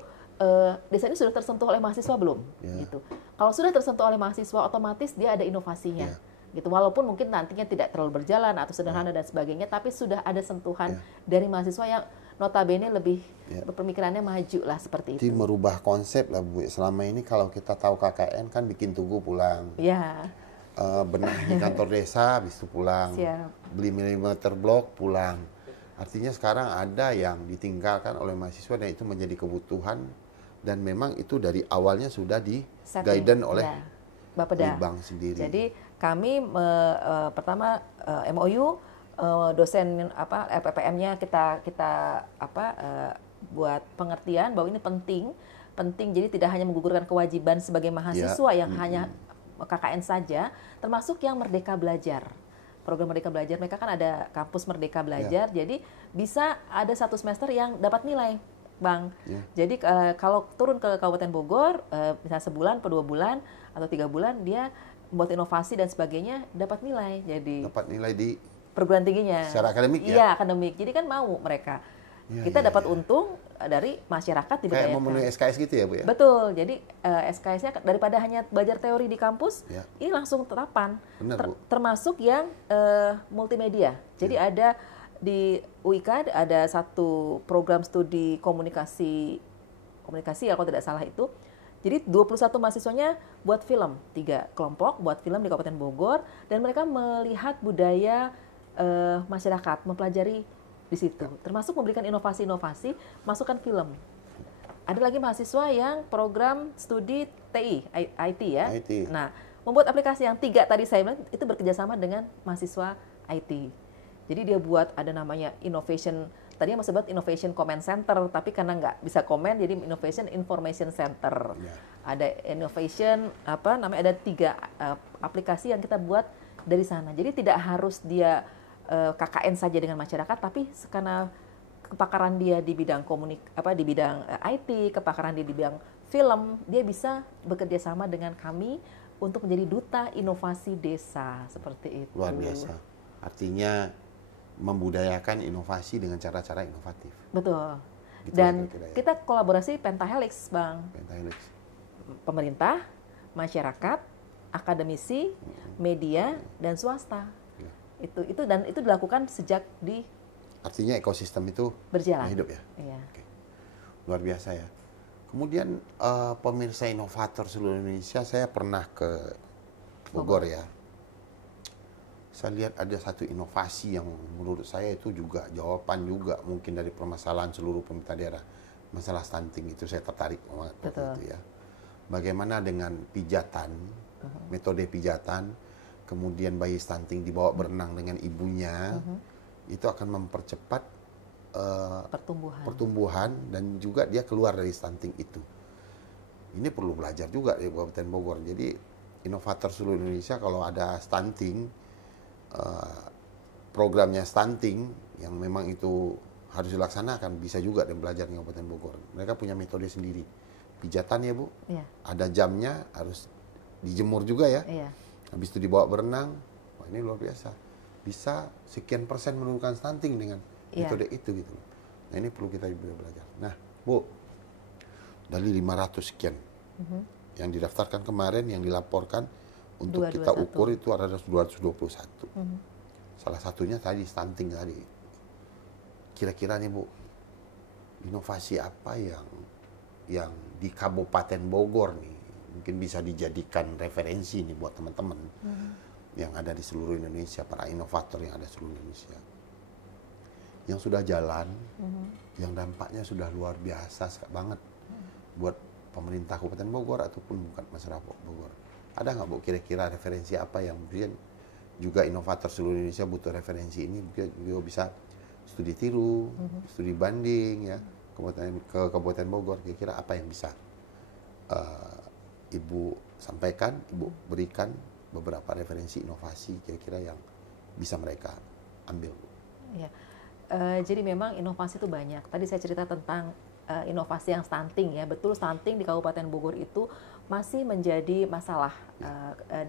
desa ini sudah tersentuh oleh mahasiswa belum. Ya. Gitu. Kalau sudah tersentuh oleh mahasiswa, otomatis dia ada inovasinya. Ya. Gitu. Walaupun mungkin nantinya tidak terlalu berjalan atau sederhana dan sebagainya, tapi sudah ada sentuhan dari mahasiswa yang notabene lebih berpemikirannya maju lah seperti Jadi itu. merubah konsep lah, Bu. Selama ini kalau kita tahu KKN kan bikin tugu pulang. Ya, Benahi kantor desa, habis itu pulang. siap. Beli milimeter blok, pulang. Artinya sekarang ada yang ditinggalkan oleh mahasiswa dan itu menjadi kebutuhan. Dan memang itu dari awalnya sudah Setting. di-guidance oleh Ya, Bapeda. bank sendiri. Jadi kami pertama MOU dosen LPPM-nya kita buat pengertian bahwa ini penting. Jadi tidak hanya menggugurkan kewajiban sebagai mahasiswa yang hanya KKN saja, termasuk yang Merdeka Belajar. Program Merdeka Belajar, mereka kan ada kampus Merdeka Belajar, jadi bisa ada 1 semester yang dapat nilai, Bang. Jadi kalau turun ke Kabupaten Bogor, misalnya sebulan, 2 bulan, atau 3 bulan, dia membuat inovasi dan sebagainya, dapat nilai. Jadi dapat nilai di perguruan tingginya. secara akademik ya? Iya, akademik. Jadi kan mau mereka. Kita dapat untung dari masyarakat Kayak diberdayakan. memenuhi SKS gitu ya, Bu ya? Betul. Jadi SKS-nya daripada hanya belajar teori di kampus, ini langsung terapan. Benar, Bu. Termasuk yang multimedia. Jadi ada di UIK ada satu program studi komunikasi ya kalau tidak salah itu. Jadi 21 mahasiswanya buat film, 3 kelompok buat film di Kabupaten Bogor, dan mereka melihat budaya masyarakat, mempelajari di situ, termasuk memberikan inovasi-inovasi, masukkan film. ada lagi mahasiswa yang program studi TI, IT ya. IT. Nah, membuat aplikasi yang 3 tadi saya bilang itu bekerjasama dengan mahasiswa IT. Jadi dia buat ada namanya innovation, tadinya mau sebut innovation command center, tapi karena nggak bisa komen jadi innovation information center. Ya. Ada innovation ada 3 aplikasi yang kita buat dari sana. Jadi tidak harus dia KKN saja dengan masyarakat, tapi karena kepakaran dia di bidang di bidang IT, kepakaran dia di bidang film, dia bisa bekerja sama dengan kami untuk menjadi duta inovasi desa seperti itu. Luar biasa. Artinya membudayakan inovasi dengan cara-cara inovatif. Betul. Gitu Dan kira-kira ya. kita kolaborasi Pentahelix, Bang. Pentahelix. Pemerintah, masyarakat, akademisi, media, dan swasta. Ya. Itu dilakukan sejak di Artinya ekosistem itu berjalan. hidup ya. Iya. Oke. Luar biasa ya. Kemudian pemirsa inovator seluruh Indonesia, saya pernah ke Bogor ya. Saya lihat ada satu inovasi yang menurut saya itu juga jawaban juga mungkin dari permasalahan seluruh pemerintah daerah. Masalah stunting itu saya tertarik banget waktu itu ya. Bagaimana dengan pijatan, metode pijatan, kemudian bayi stunting dibawa berenang dengan ibunya, itu akan mempercepat pertumbuhan dan juga dia keluar dari stunting itu. Ini perlu belajar juga di Kabupaten Bogor. Jadi inovator seluruh Indonesia kalau ada stunting, programnya stunting yang memang itu harus dilaksanakan, bisa juga dan belajar di Kabupaten Bogor. Mereka punya metode sendiri. Pijatan ya Bu, Iya. ada jamnya, harus dijemur juga ya. Iya. Habis itu dibawa berenang. Wah, ini luar biasa. Bisa sekian persen menurunkan stunting dengan metode itu gitu. Nah ini perlu kita belajar. Nah Bu, dari 500 sekian yang didaftarkan kemarin, yang dilaporkan untuk 221. kita ukur itu ada 221. Salah satunya tadi stunting tadi. Kira-kira nih Bu, inovasi apa yang di Kabupaten Bogor nih mungkin bisa dijadikan referensi nih buat teman-teman yang ada di seluruh Indonesia, para inovator yang ada di seluruh Indonesia, yang sudah jalan, yang dampaknya sudah luar biasa banget buat pemerintah Kabupaten Bogor ataupun bukan masyarakat Bogor. Ada nggak Bu kira-kira referensi apa yang mungkin juga inovator seluruh Indonesia butuh referensi ini, mungkin juga bisa studi tiru, studi banding ya ke Kabupaten Bogor, kira-kira apa yang bisa Ibu sampaikan, Ibu berikan beberapa referensi inovasi kira-kira yang bisa mereka ambil. Ya. Jadi memang inovasi itu banyak. Tadi saya cerita tentang inovasi yang stunting ya. Betul, stunting di Kabupaten Bogor itu masih menjadi masalah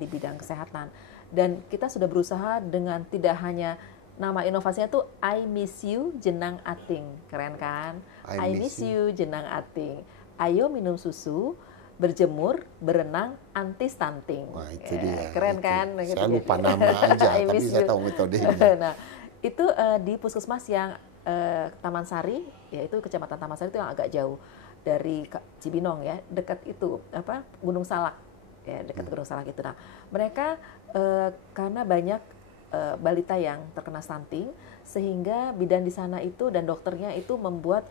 di bidang kesehatan. Dan kita sudah berusaha dengan tidak hanya nama inovasinya tuh I Miss You Jenang Ating. Keren kan? I miss you Jenang Ating. Ayo minum susu, berjemur, berenang, anti stunting. Wah, itu dia. Keren itu. kan? Saya lupa nama aja, tapi saya tahu metodenya. Nah, itu di puskesmas yang Taman Sari, yaitu Kecamatan Taman Sari itu yang agak jauh dari Cibinong ya, dekat itu Gunung Salak ya, dekat Gunung Salak itu. Nah, mereka karena banyak balita yang terkena stunting, sehingga bidan di sana itu dan dokternya itu membuat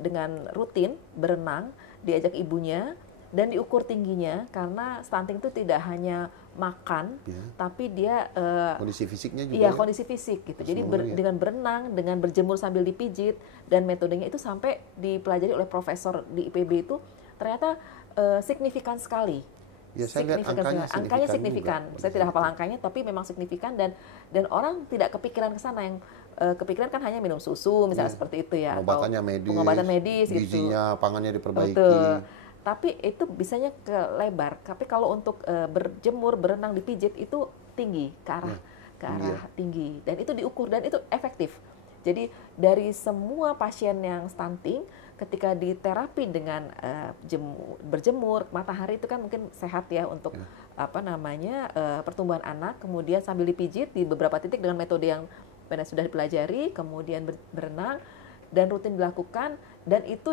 dengan rutin berenang, diajak ibunya dan diukur tingginya, karena stunting itu tidak hanya makan, tapi dia kondisi fisiknya juga. Iya, kondisi fisik gitu. Jadi dengan berenang, dengan berjemur sambil dipijit, dan metodenya itu sampai dipelajari oleh profesor di IPB itu ternyata signifikan sekali. Ya, saya lihat angkanya signifikan. Saya tidak hafal angkanya, tapi memang signifikan dan orang tidak kepikiran ke sana. Yang kepikiran kan hanya minum susu misalnya seperti itu ya. Pengobatan medis gizinya, gitu. pangannya diperbaiki. Betul. Tapi itu bisanya ke lebar. Tapi kalau untuk berjemur, berenang, dipijit itu tinggi ke arah tinggi, dan itu diukur dan itu efektif. Jadi dari semua pasien yang stunting, ketika diterapi dengan berjemur, matahari itu kan mungkin sehat ya untuk pertumbuhan anak, kemudian sambil dipijit di beberapa titik dengan metode yang sudah dipelajari, kemudian berenang dan rutin dilakukan, dan itu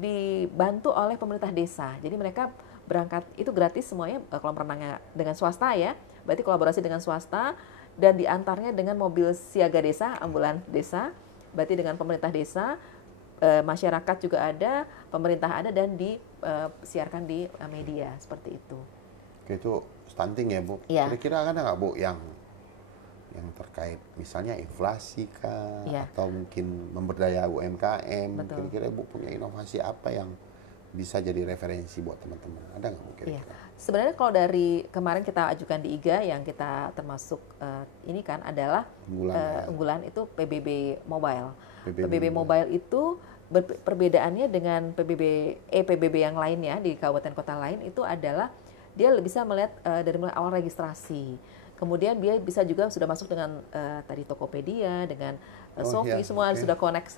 dibantu oleh pemerintah desa. Jadi mereka berangkat itu gratis semuanya, kolam renangnya dengan swasta ya, berarti kolaborasi dengan swasta, dan diantarnya dengan mobil siaga desa, ambulan desa, berarti dengan pemerintah desa. masyarakat juga ada, pemerintah ada, dan disiarkan di media seperti itu. Oke, itu stunting ya Bu. Iya. Kira-kira ada nggak Bu yang terkait misalnya inflasi kah, Iya. atau mungkin memberdaya UMKM? Betul. Kira-kira Bu punya inovasi apa yang bisa jadi referensi buat teman-teman? Ada nggak Bu Iya. kira-kira? Sebenarnya kalau dari kemarin kita ajukan di IGA yang kita termasuk ini kan adalah unggulan itu PBB Mobile. PBB Mobile itu perbedaannya dengan PBB yang lainnya di kabupaten kota lain itu adalah dia bisa melihat dari mulai awal registrasi. Kemudian dia bisa juga sudah masuk dengan tadi Tokopedia, dengan Shopee, semua sudah connect,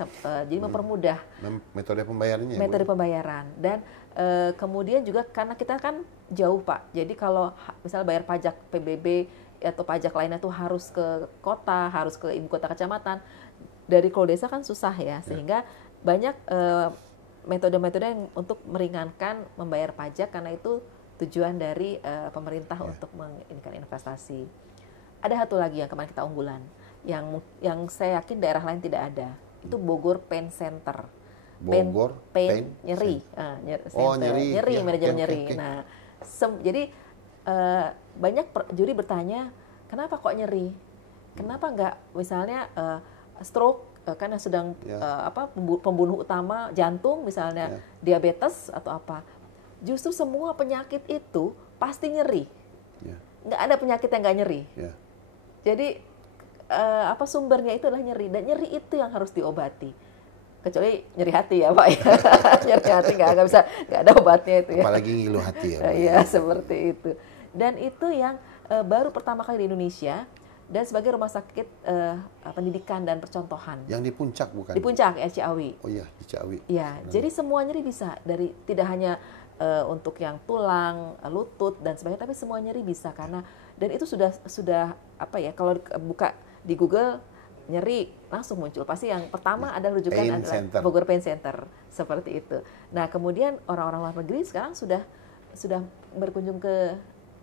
jadi mempermudah metode pembayarannya. Metode pembayaran. Dan kemudian juga karena kita kan jauh Pak, jadi kalau misalnya bayar pajak PBB atau pajak lainnya tuh harus ke kota, harus ke ibu kota kecamatan, dari kalau desa kan susah ya, sehingga banyak metode-metode yang untuk meringankan membayar pajak, karena itu tujuan dari pemerintah untuk menginginkan investasi. Ada satu lagi yang kemarin kita unggulan, yang saya yakin daerah lain tidak ada, itu Bogor Pain Center. Bogor pain nyeri, nyeri, manajemen nyeri. Okay. Nah, jadi banyak juri bertanya, kenapa kok nyeri? Kenapa nggak misalnya stroke, karena sedang pembunuh utama jantung misalnya, diabetes atau apa? Justru semua penyakit itu pasti nyeri. Nggak ada penyakit yang nggak nyeri. Jadi sumbernya itu adalah nyeri, dan nyeri itu yang harus diobati. Kecuali nyeri hati ya Pak ya. Nyeri hati nggak ada obatnya itu ya. Apalagi ngilu hati ya. Iya seperti itu. Dan itu yang baru pertama kali di Indonesia, dan sebagai rumah sakit pendidikan dan percontohan. Yang di Puncak bukan? Di Puncak ya, Ciawi. Oh iya, di Ciawi. Iya, jadi semua nyeri bisa, dari tidak hanya untuk yang tulang, lutut dan sebagainya, tapi semua nyeri bisa, karena dan itu sudah apa ya, kalau buka di Google nyeri langsung muncul, pasti yang pertama ada rujukan adalah Bogor Pain Center, seperti itu. Nah kemudian orang-orang luar negeri sekarang sudah berkunjung ke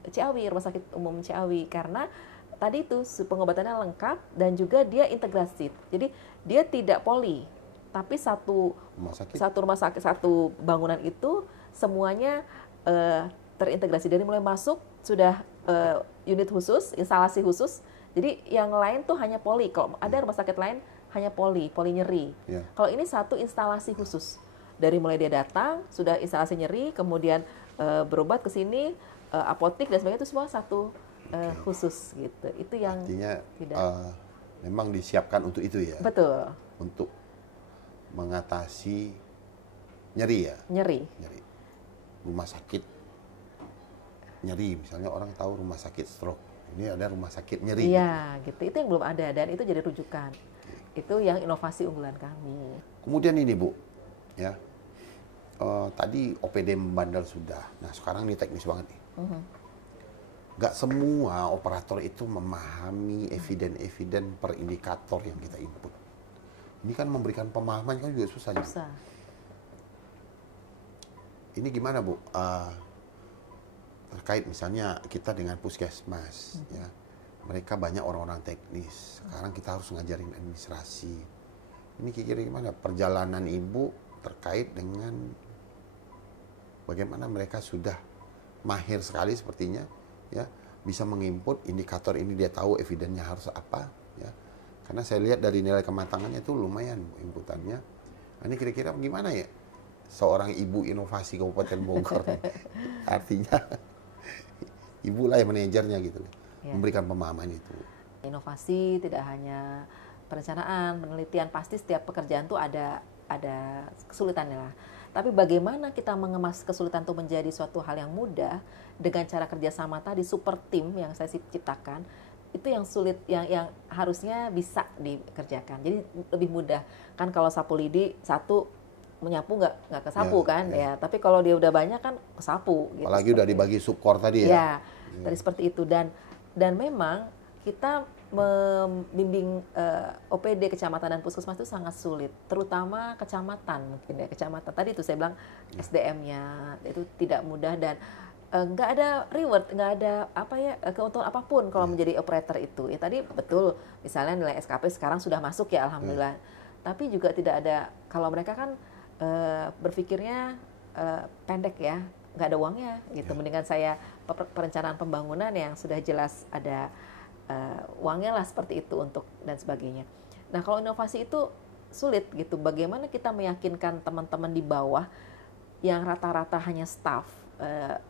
Ciawi, rumah sakit umum Ciawi, karena tadi itu pengobatannya lengkap dan juga dia integrasi. Jadi dia tidak poli, tapi satu rumah sakit, satu bangunan itu semuanya terintegrasi. Dari mulai masuk sudah unit khusus, instalasi khusus. Jadi yang lain tuh hanya poli. Kalau ada rumah sakit lain hanya poli nyeri. Kalau ini satu instalasi khusus. Dari mulai dia datang sudah instalasi nyeri, kemudian berobat ke sini, apotik dan sebagainya, itu semua satu khusus gitu. Itu yang artinya memang disiapkan untuk itu ya. Betul. Untuk mengatasi nyeri ya. Nyeri. Rumah sakit nyeri, misalnya orang tahu rumah sakit stroke, ini ada rumah sakit nyeri. Iya, gitu. Itu yang belum ada, dan itu jadi rujukan. Itu yang inovasi unggulan kami. Kemudian ini Bu, ya tadi OPD membandel sudah. Nah sekarang ini teknis banget nih. Gak semua operator itu memahami eviden per indikator yang kita input. Ini kan memberikan pemahaman kan juga susah. Ini gimana Bu? Terkait misalnya kita dengan puskesmas, ya, mereka banyak orang-orang teknis. Sekarang kita harus ngajarin administrasi. Ini kira-kira gimana perjalanan Ibu terkait dengan bagaimana mereka sudah mahir sekali sepertinya, ya, bisa menginput indikator ini, dia tahu evidennya harus apa, ya. Karena saya lihat dari nilai kematangannya itu lumayan Bu, inputannya. Nah, ini kira-kira gimana ya seorang ibu inovasi Kabupaten Bogor? Artinya ibu lah yang manajernya gitu, memberikan pemahaman itu. Inovasi tidak hanya perencanaan, penelitian, pasti setiap pekerjaan tuh ada kesulitannya lah. Tapi bagaimana kita mengemas kesulitan itu menjadi suatu hal yang mudah dengan cara kerjasama tadi, super team yang saya ciptakan, itu yang sulit, yang harusnya bisa dikerjakan. Jadi lebih mudah kan, kalau sapu lidi satu menyapu nggak kesapu ya. Tapi kalau dia udah banyak kan kesapu. Gitu, apalagi udah dibagi subkor tadi ya. Tadi seperti itu, dan memang kita membimbing OPD kecamatan dan puskesmas itu sangat sulit, terutama kecamatan mungkin ya, kecamatan tadi itu saya bilang SDM-nya itu tidak mudah, dan nggak ada reward, nggak ada keuntungan apapun kalau menjadi operator itu. Ya tadi betul, misalnya nilai SKP sekarang sudah masuk ya, alhamdulillah. tapi juga tidak ada, kalau mereka kan berpikirnya pendek ya, nggak ada uangnya gitu. Mendingan saya perencanaan pembangunan yang sudah jelas ada uangnya lah seperti itu untuk dan sebagainya. Nah kalau inovasi itu sulit gitu. Bagaimana kita meyakinkan teman-teman di bawah yang rata-rata hanya staff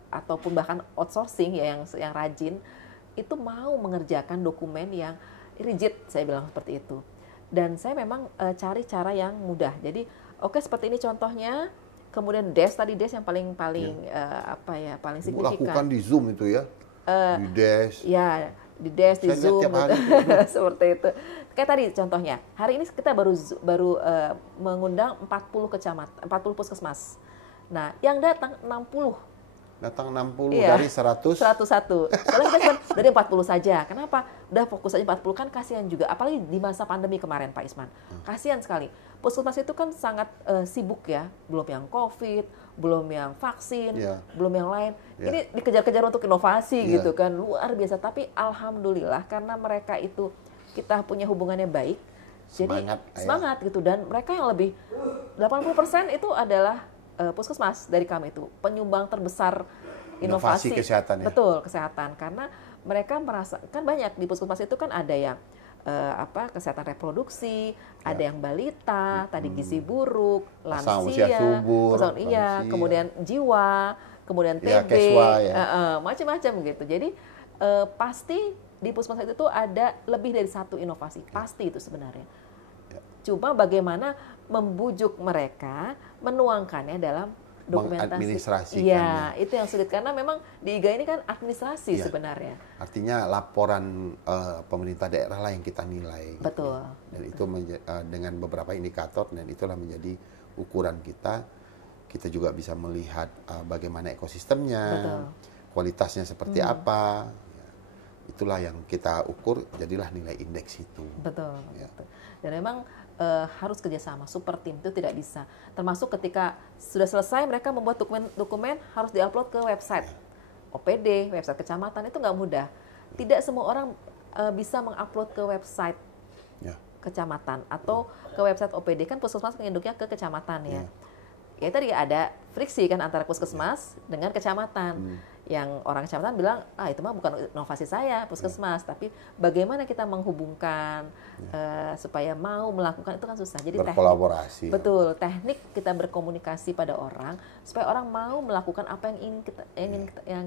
ataupun bahkan outsourcing ya yang rajin itu mau mengerjakan dokumen yang rigid, saya bilang seperti itu. Dan saya memang cari cara yang mudah. Jadi oke, seperti ini contohnya. Kemudian DES yang paling paling signifikan. Lakukan di Zoom itu ya, di DES. Ya, di DES, di Zoom, seperti itu. Kayak tadi contohnya, hari ini kita baru mengundang 40 kecamatan, 40 puskesmas. Nah, yang datang 60. Datang 60 dari 100? 101. Soalnya kita cuma dari 40 saja. Kenapa? Udah fokus aja 40, kan kasihan juga. Apalagi di masa pandemi kemarin, Pak Isman. Kasihan sekali. Puskesmas itu kan sangat sibuk ya. Belum yang COVID, belum yang vaksin, belum yang lain. Ini dikejar-kejar untuk inovasi gitu kan. Luar biasa. Tapi alhamdulillah karena mereka itu kita punya hubungannya baik. Semangat gitu. Dan mereka yang lebih 80% itu adalah puskesmas dari kami itu penyumbang terbesar inovasi kesehatan ya. Betul, kesehatan, karena mereka merasa kan banyak di puskesmas itu kan ada yang kesehatan reproduksi, ada yang balita, tadi gizi buruk, lansia, kemudian jiwa, kemudian TB, macam-macam gitu. Jadi pasti di puskesmas itu ada lebih dari satu inovasi, pasti itu sebenarnya. Cuma bagaimana membujuk mereka menuangkannya dalam dokumentasi. Mengadministrasikannya. Iya, itu yang sulit karena memang di IGA ini kan administrasi sebenarnya. Artinya laporan pemerintah daerah lah yang kita nilai. Betul. Gitu. Dan itu dengan beberapa indikator, dan itulah menjadi ukuran kita. Kita juga bisa melihat bagaimana ekosistemnya, kualitasnya seperti apa. Itulah yang kita ukur, jadilah nilai indeks itu. Betul. Betul. Dan memang harus kerjasama, super tim itu tidak bisa. Termasuk ketika sudah selesai mereka membuat dokumen harus diupload ke website OPD, website kecamatan, itu nggak mudah. Tidak semua orang bisa mengupload ke website kecamatan atau ke website OPD, kan puskesmas menginduknya ke kecamatan ya. Ya tadi ada friksi kan antara puskesmas dengan kecamatan. Yang orang kecamatan bilang, itu mah bukan inovasi saya, puskesmas. Tapi bagaimana kita menghubungkan supaya mau melakukan, itu kan susah. Jadi berkolaborasi. Betul, teknik kita berkomunikasi pada orang supaya orang mau melakukan apa yang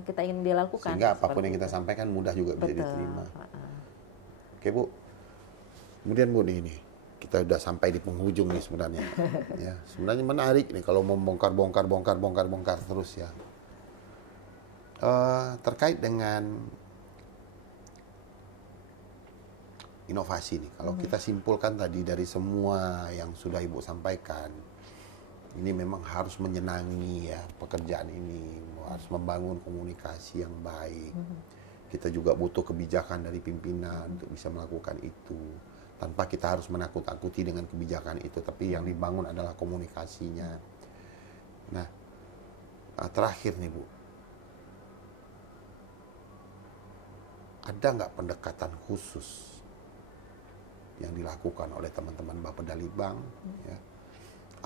kita ingin dia lakukan. Sehingga apapun yang kita sampaikan mudah juga bisa diterima. Oke Bu, kemudian Bu ini kita udah sampai di penghujung nih sebenarnya. Ya, sebenarnya menarik nih kalau membongkar terus ya. Terkait dengan inovasi nih, kalau kita simpulkan tadi dari semua yang sudah Ibu sampaikan, ini memang harus menyenangi ya pekerjaan ini, harus membangun komunikasi yang baik. Kita juga butuh kebijakan dari pimpinan untuk bisa melakukan itu. Tanpa kita harus menakut-takuti dengan kebijakan itu, tapi yang dibangun adalah komunikasinya. Nah, terakhir nih Bu, ada nggak pendekatan khusus yang dilakukan oleh teman-teman Bapeda Libang? Ya?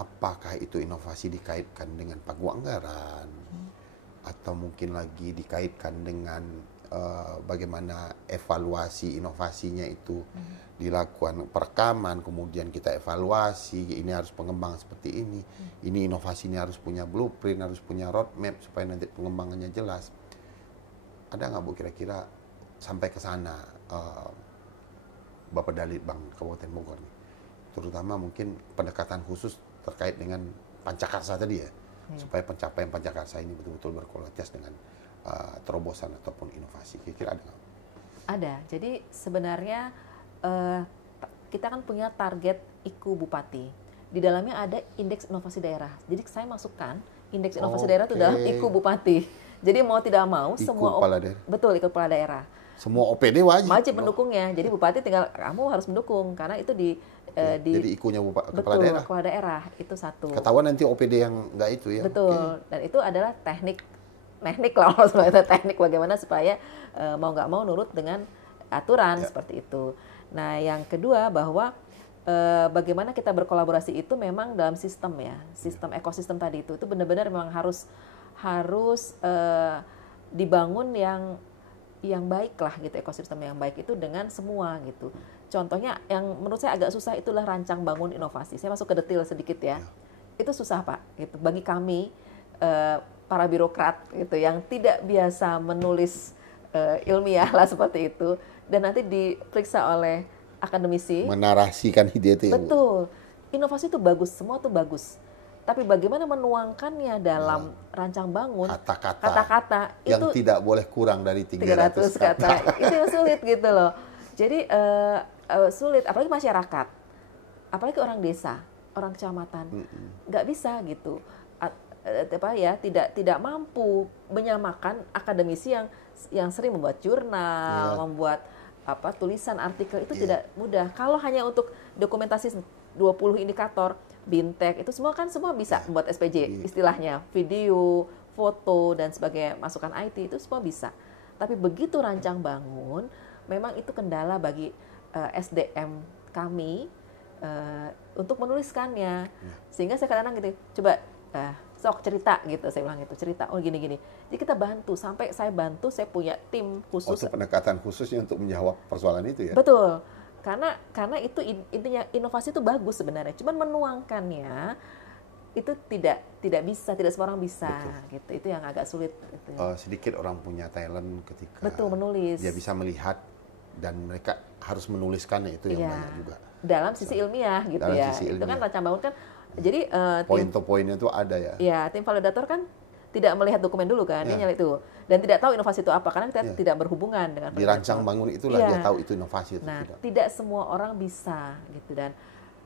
Apakah itu inovasi dikaitkan dengan pagu anggaran, atau mungkin lagi dikaitkan dengan bagaimana evaluasi inovasinya itu dilakukan perekaman, kemudian kita evaluasi, ini harus pengembang seperti ini inovasinya harus punya blueprint, harus punya roadmap supaya nanti pengembangannya jelas. Ada nggak Bu kira-kira sampai ke sana Bapeda Libang Kabupaten Bogor nih, terutama mungkin pendekatan khusus terkait dengan Pancakarsa tadi ya, supaya pencapaian Pancakarsa ini betul-betul berkualitas dengan terobosan ataupun inovasi. Kira-kira ada nggak? Ada. Jadi sebenarnya kita kan punya target IKU Bupati. Di dalamnya ada indeks inovasi daerah. Jadi saya masukkan indeks inovasi daerah itu dalam IKU Bupati. Jadi mau tidak mau semua betul IKU kepala daerah. Semua OPD wajib mendukungnya. Jadi Bupati tinggal kamu harus mendukung karena itu jadi IKU-nya kepala daerah itu satu. Ketahuan nanti OPD yang nggak itu ya. Betul. Dan itu adalah teknik lah sebenarnya, teknik bagaimana supaya mau nggak mau nurut dengan aturan seperti itu. Nah yang kedua bahwa bagaimana kita berkolaborasi itu memang dalam sistem ya, sistem ekosistem tadi itu benar-benar memang harus dibangun yang baik lah gitu, ekosistem yang baik itu dengan semua gitu. Contohnya yang menurut saya agak susah itulah rancang bangun inovasi. Saya masuk ke detail sedikit ya. Itu susah Pak gitu. Bagi kami para birokrat gitu yang tidak biasa menulis ilmiah lah seperti itu dan nanti diperiksa oleh akademisi menarasikan ide itu ya, Bu? Betul. Inovasi itu bagus, semua itu bagus. Tapi bagaimana menuangkannya dalam rancang bangun kata-kata yang itu tidak boleh kurang dari 300 kata. Itu yang sulit gitu loh. Jadi sulit, apalagi masyarakat, apalagi orang desa, orang kecamatan, nggak bisa gitu. Tidak mampu menyamakan akademisi yang sering membuat jurnal, membuat tulisan artikel itu tidak mudah. Kalau hanya untuk dokumentasi 20 indikator Bintek itu semua bisa membuat SPJ istilahnya, video, foto dan sebagainya, masukan IT itu semua bisa. Tapi begitu rancang bangun memang itu kendala bagi SDM kami untuk menuliskannya. Sehingga saya kadang-kadang gitu, coba sok cerita gitu, saya bilang gitu, cerita, oh gini-gini. Jadi kita bantu, sampai saya punya tim khusus. Untuk pendekatan khususnya untuk menjawab persoalan itu ya? Betul, karena itu intinya inovasi itu bagus sebenarnya, cuman menuangkannya itu tidak semua orang bisa. Gitu. Itu yang agak sulit. Gitu. Sedikit orang punya talent ketika menulis. Dia bisa melihat dan mereka harus menuliskannya itu yang banyak juga. Dalam sisi ilmiah gitu dalam ya. Sisi ilmiah. Itu kan rancang bangun kan. Jadi poin-poinnya itu ada ya. Ya, tim validator kan tidak melihat dokumen dulu kan, dia nyari itu dan tidak tahu inovasi itu apa karena kita tidak berhubungan dengan di rancang bangun itulah dia tahu itu inovasi itu. Nah, tidak semua orang bisa gitu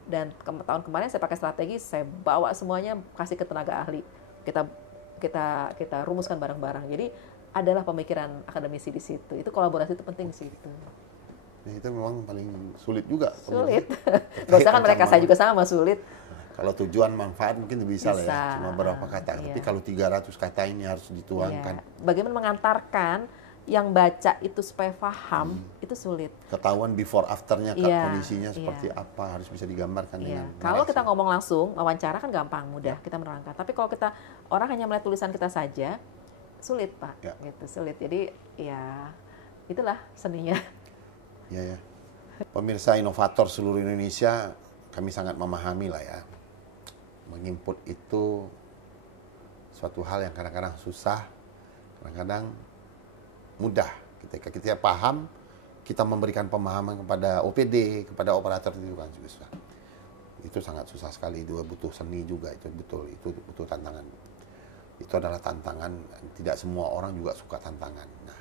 dan tahun kemarin saya pakai strategi, saya bawa semuanya kasih ke tenaga ahli. Kita rumuskan bareng-bareng. Jadi adalah pemikiran akademisi di situ. Itu kolaborasi itu penting di situ. Nah, itu memang paling sulit juga. Sulit. Gak usah kan mereka, saya juga sama sulit. Kalau tujuan manfaat mungkin bisa lah ya, cuma berapa kata. Tapi kalau 300 kata ini harus dituangkan. Bagaimana mengantarkan yang baca itu supaya paham, itu sulit. Ketahuan before afternya kondisinya seperti apa, harus bisa digambarkan dengan kalau kita ngomong langsung, wawancara kan gampang, mudah kita menerangkan. Tapi kalau orang hanya melihat tulisan kita saja, sulit Pak, gitu, sulit. Jadi ya itulah seninya. Ya. Pemirsa inovator seluruh Indonesia, kami sangat memahami lah ya. Menginput itu suatu hal yang kadang-kadang susah, kadang-kadang mudah. Ketika kita paham, kita memberikan pemahaman kepada OPD, kepada operator itu kan susah. Itu sangat susah sekali, itu butuh seni juga, itu betul, itu butuh tantangan. Itu adalah tantangan, tidak semua orang juga suka tantangan. Nah,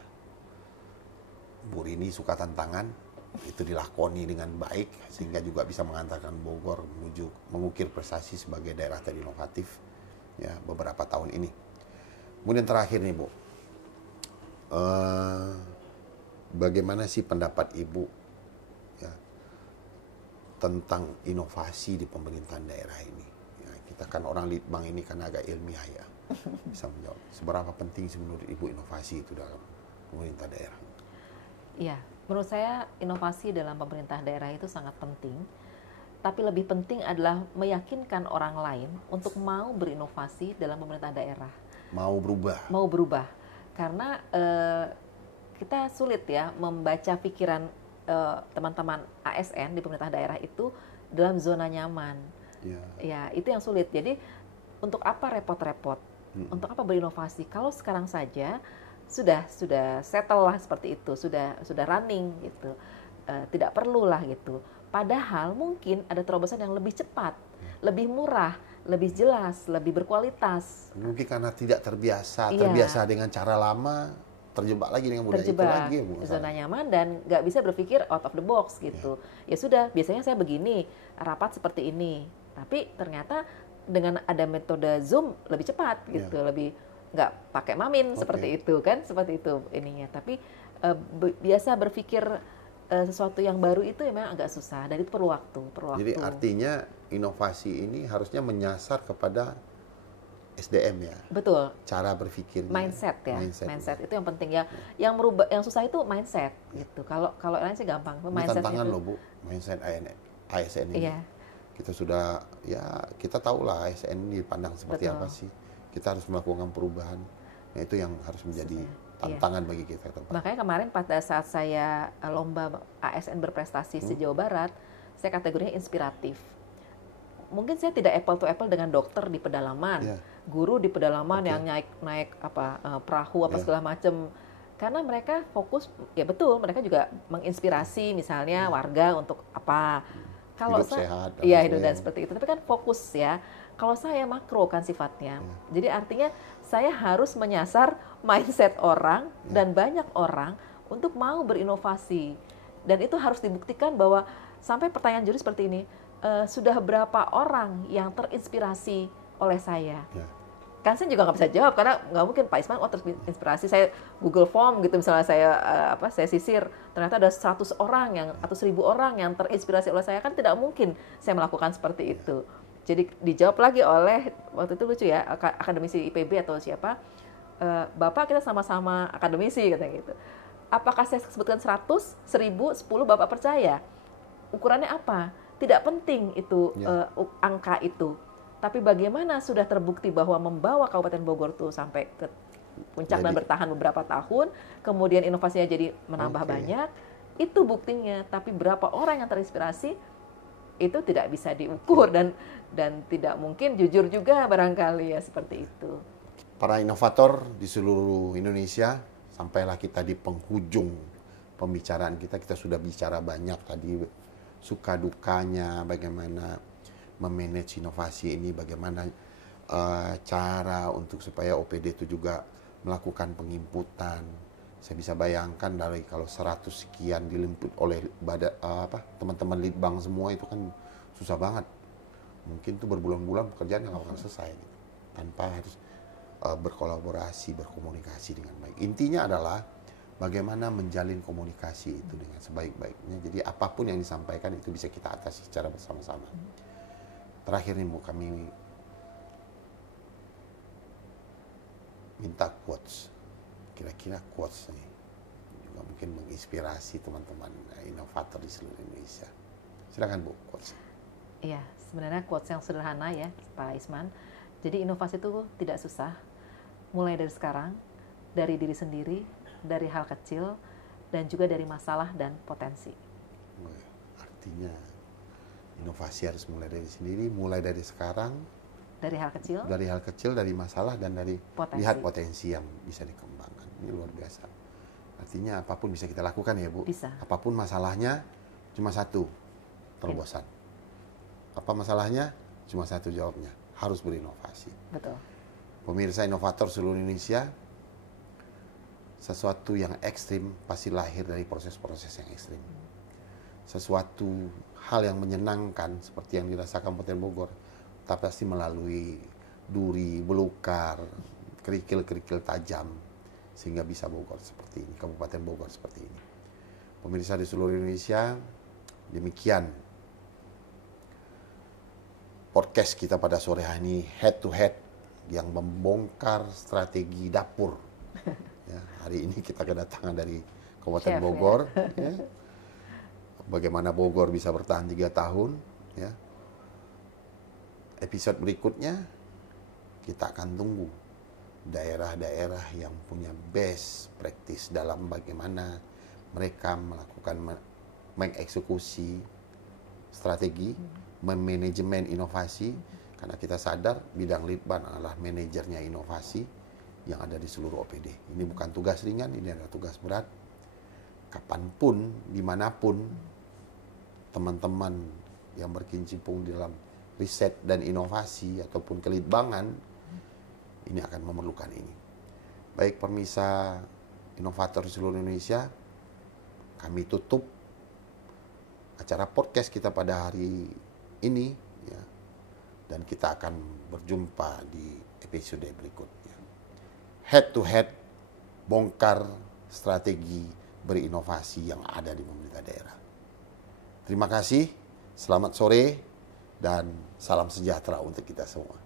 Bu Rini suka tantangan, itu dilakoni dengan baik sehingga juga bisa mengantarkan Bogor menuju mengukir prestasi sebagai daerah terinovatif ya beberapa tahun ini. Kemudian terakhir nih Bu, bagaimana sih pendapat Ibu ya tentang inovasi di pemerintahan daerah ini? Ya, kita kan orang litbang ini kan agak ilmiah ya, bisa menjawab. Seberapa penting sih menurut Ibu inovasi itu dalam pemerintah daerah? Iya. Menurut saya inovasi dalam pemerintah daerah itu sangat penting, tapi lebih penting adalah meyakinkan orang lain untuk mau berinovasi dalam pemerintah daerah. Mau berubah. Karena kita sulit ya membaca pikiran teman-teman ASN di pemerintah daerah itu dalam zona nyaman. Ya, itu yang sulit. Jadi untuk apa repot-repot? Untuk apa berinovasi? Kalau sekarang saja sudah settle lah seperti itu, sudah running gitu, tidak perlu lah gitu. Padahal mungkin ada terobosan yang lebih cepat, lebih murah, lebih jelas, lebih berkualitas. Mungkin karena tidak terbiasa dengan cara lama, terjebak lagi dengan budaya itu lagi. Zona nyaman dan nggak bisa berpikir out of the box gitu. Ya sudah, biasanya saya begini, rapat seperti ini, tapi ternyata dengan ada metode Zoom lebih cepat gitu, lebih nggak pakai mamin seperti itu kan, seperti itu ininya. Tapi biasa berpikir sesuatu yang baru itu memang agak susah dan itu perlu waktu. Jadi artinya inovasi ini harusnya menyasar kepada SDM ya. Betul. Cara berpikir. Mindset ya. Mindset itu yang penting ya. Yang merubah, yang susah itu mindset gitu. Kalau lain sih gampang. Ini tantangan loh Bu, mindset ASN ini. Iya. Kita sudah, ya kita tahulah ASN dipandang seperti Betul. apa sih. Kita harus melakukan perubahan. Nah itu yang harus menjadi tantangan bagi kita ke depan. Makanya kemarin pada saat saya lomba ASN berprestasi se-Jawa Barat, saya kategorinya inspiratif. Mungkin saya tidak apple to apple dengan dokter di pedalaman, guru di pedalaman yang naik perahu segala macam. Karena mereka fokus, ya betul, mereka juga menginspirasi misalnya warga untuk apa. Kalau Hidup sehat. Iya, hidup dan seperti itu. Tapi kan fokus ya. Kalau saya makro kan sifatnya. Jadi artinya saya harus menyasar mindset orang dan banyak orang untuk mau berinovasi. Dan itu harus dibuktikan bahwa sampai pertanyaan juri seperti ini, sudah berapa orang yang terinspirasi oleh saya? Kan saya juga nggak bisa jawab karena nggak mungkin Pak Isman terinspirasi. Saya Google Form gitu misalnya saya sisir, ternyata ada 100 orang atau 1000 orang yang terinspirasi oleh saya, kan tidak mungkin saya melakukan seperti itu. Jadi dijawab lagi oleh, waktu itu lucu ya, akademisi IPB atau siapa, Bapak kita sama-sama akademisi katanya gitu. Apakah saya sebutkan 100, 1000, 10 Bapak percaya? Ukurannya apa? Tidak penting itu angka itu. Tapi bagaimana sudah terbukti bahwa membawa Kabupaten Bogor tuh sampai ke puncak dan bertahan beberapa tahun, kemudian inovasinya jadi menambah banyak, itu buktinya. Tapi berapa orang yang terinspirasi, itu tidak bisa diukur dan tidak mungkin jujur juga barangkali ya, seperti itu. Para inovator di seluruh Indonesia, sampailah kita di penghujung pembicaraan kita. Kita sudah bicara banyak tadi, suka dukanya, bagaimana memanage inovasi ini, bagaimana cara untuk supaya OPD itu juga melakukan penginputan. Saya bisa bayangkan dari kalau 100 sekian dilimput oleh teman-teman leadbank semua, itu kan susah banget. Mungkin tuh berbulan-bulan pekerjaan nggak akan selesai gitu, tanpa harus berkolaborasi, berkomunikasi dengan baik. Intinya adalah bagaimana menjalin komunikasi itu dengan sebaik-baiknya. Jadi apapun yang disampaikan itu bisa kita atasi secara bersama-sama. Terakhir nih Bu, kami minta quotes. Kira-kira quotes nih juga mungkin menginspirasi teman-teman inovator di seluruh Indonesia. Silakan Bu, quotes. Iya, sebenarnya quotes yang sederhana ya Pak Isman. Jadi inovasi itu tidak susah. Mulai dari sekarang, dari diri sendiri, dari hal kecil, dan juga dari masalah dan potensi. Artinya inovasi harus mulai dari sendiri, mulai dari sekarang. Dari hal kecil. Dari hal kecil, dari masalah, dan dari lihat potensi yang bisa dikembangkan. Ini luar biasa. Artinya apapun bisa kita lakukan ya Bu. Bisa. Apapun masalahnya, cuma satu, terobosan. Apa masalahnya? Cuma satu jawabnya, harus berinovasi. Betul. Pemirsa inovator seluruh Indonesia, sesuatu yang ekstrim pasti lahir dari proses-proses yang ekstrim. Sesuatu hal yang menyenangkan seperti yang dirasakan Kabupaten Bogor, tapi pasti melalui duri, belukar, kerikil-kerikil tajam, sehingga bisa Bogor seperti ini, Kabupaten Bogor seperti ini. Pemirsa di seluruh Indonesia, demikian podcast kita pada sore hari ini, Head to Head, yang membongkar strategi dapur. Ya, hari ini kita kedatangan dari Kabupaten Bogor. Ya. Bagaimana Bogor bisa bertahan 3 tahun. Ya. Episode berikutnya kita akan tunggu daerah-daerah yang punya best practice dalam bagaimana mereka melakukan mengeksekusi strategi, memanajemen inovasi, karena kita sadar bidang Litban adalah manajernya inovasi yang ada di seluruh OPD. Ini bukan tugas ringan, ini adalah tugas berat. Kapanpun, dimanapun, teman-teman yang berkecimpung di dalam riset dan inovasi ataupun kelitbangan, ini akan memerlukan ini. Baik pemirsa inovator di seluruh Indonesia, kami tutup acara podcast kita pada hari ini, ya, dan kita akan berjumpa di episode berikutnya. Head to head, bongkar strategi berinovasi yang ada di pemerintah daerah. Terima kasih, selamat sore, dan salam sejahtera untuk kita semua.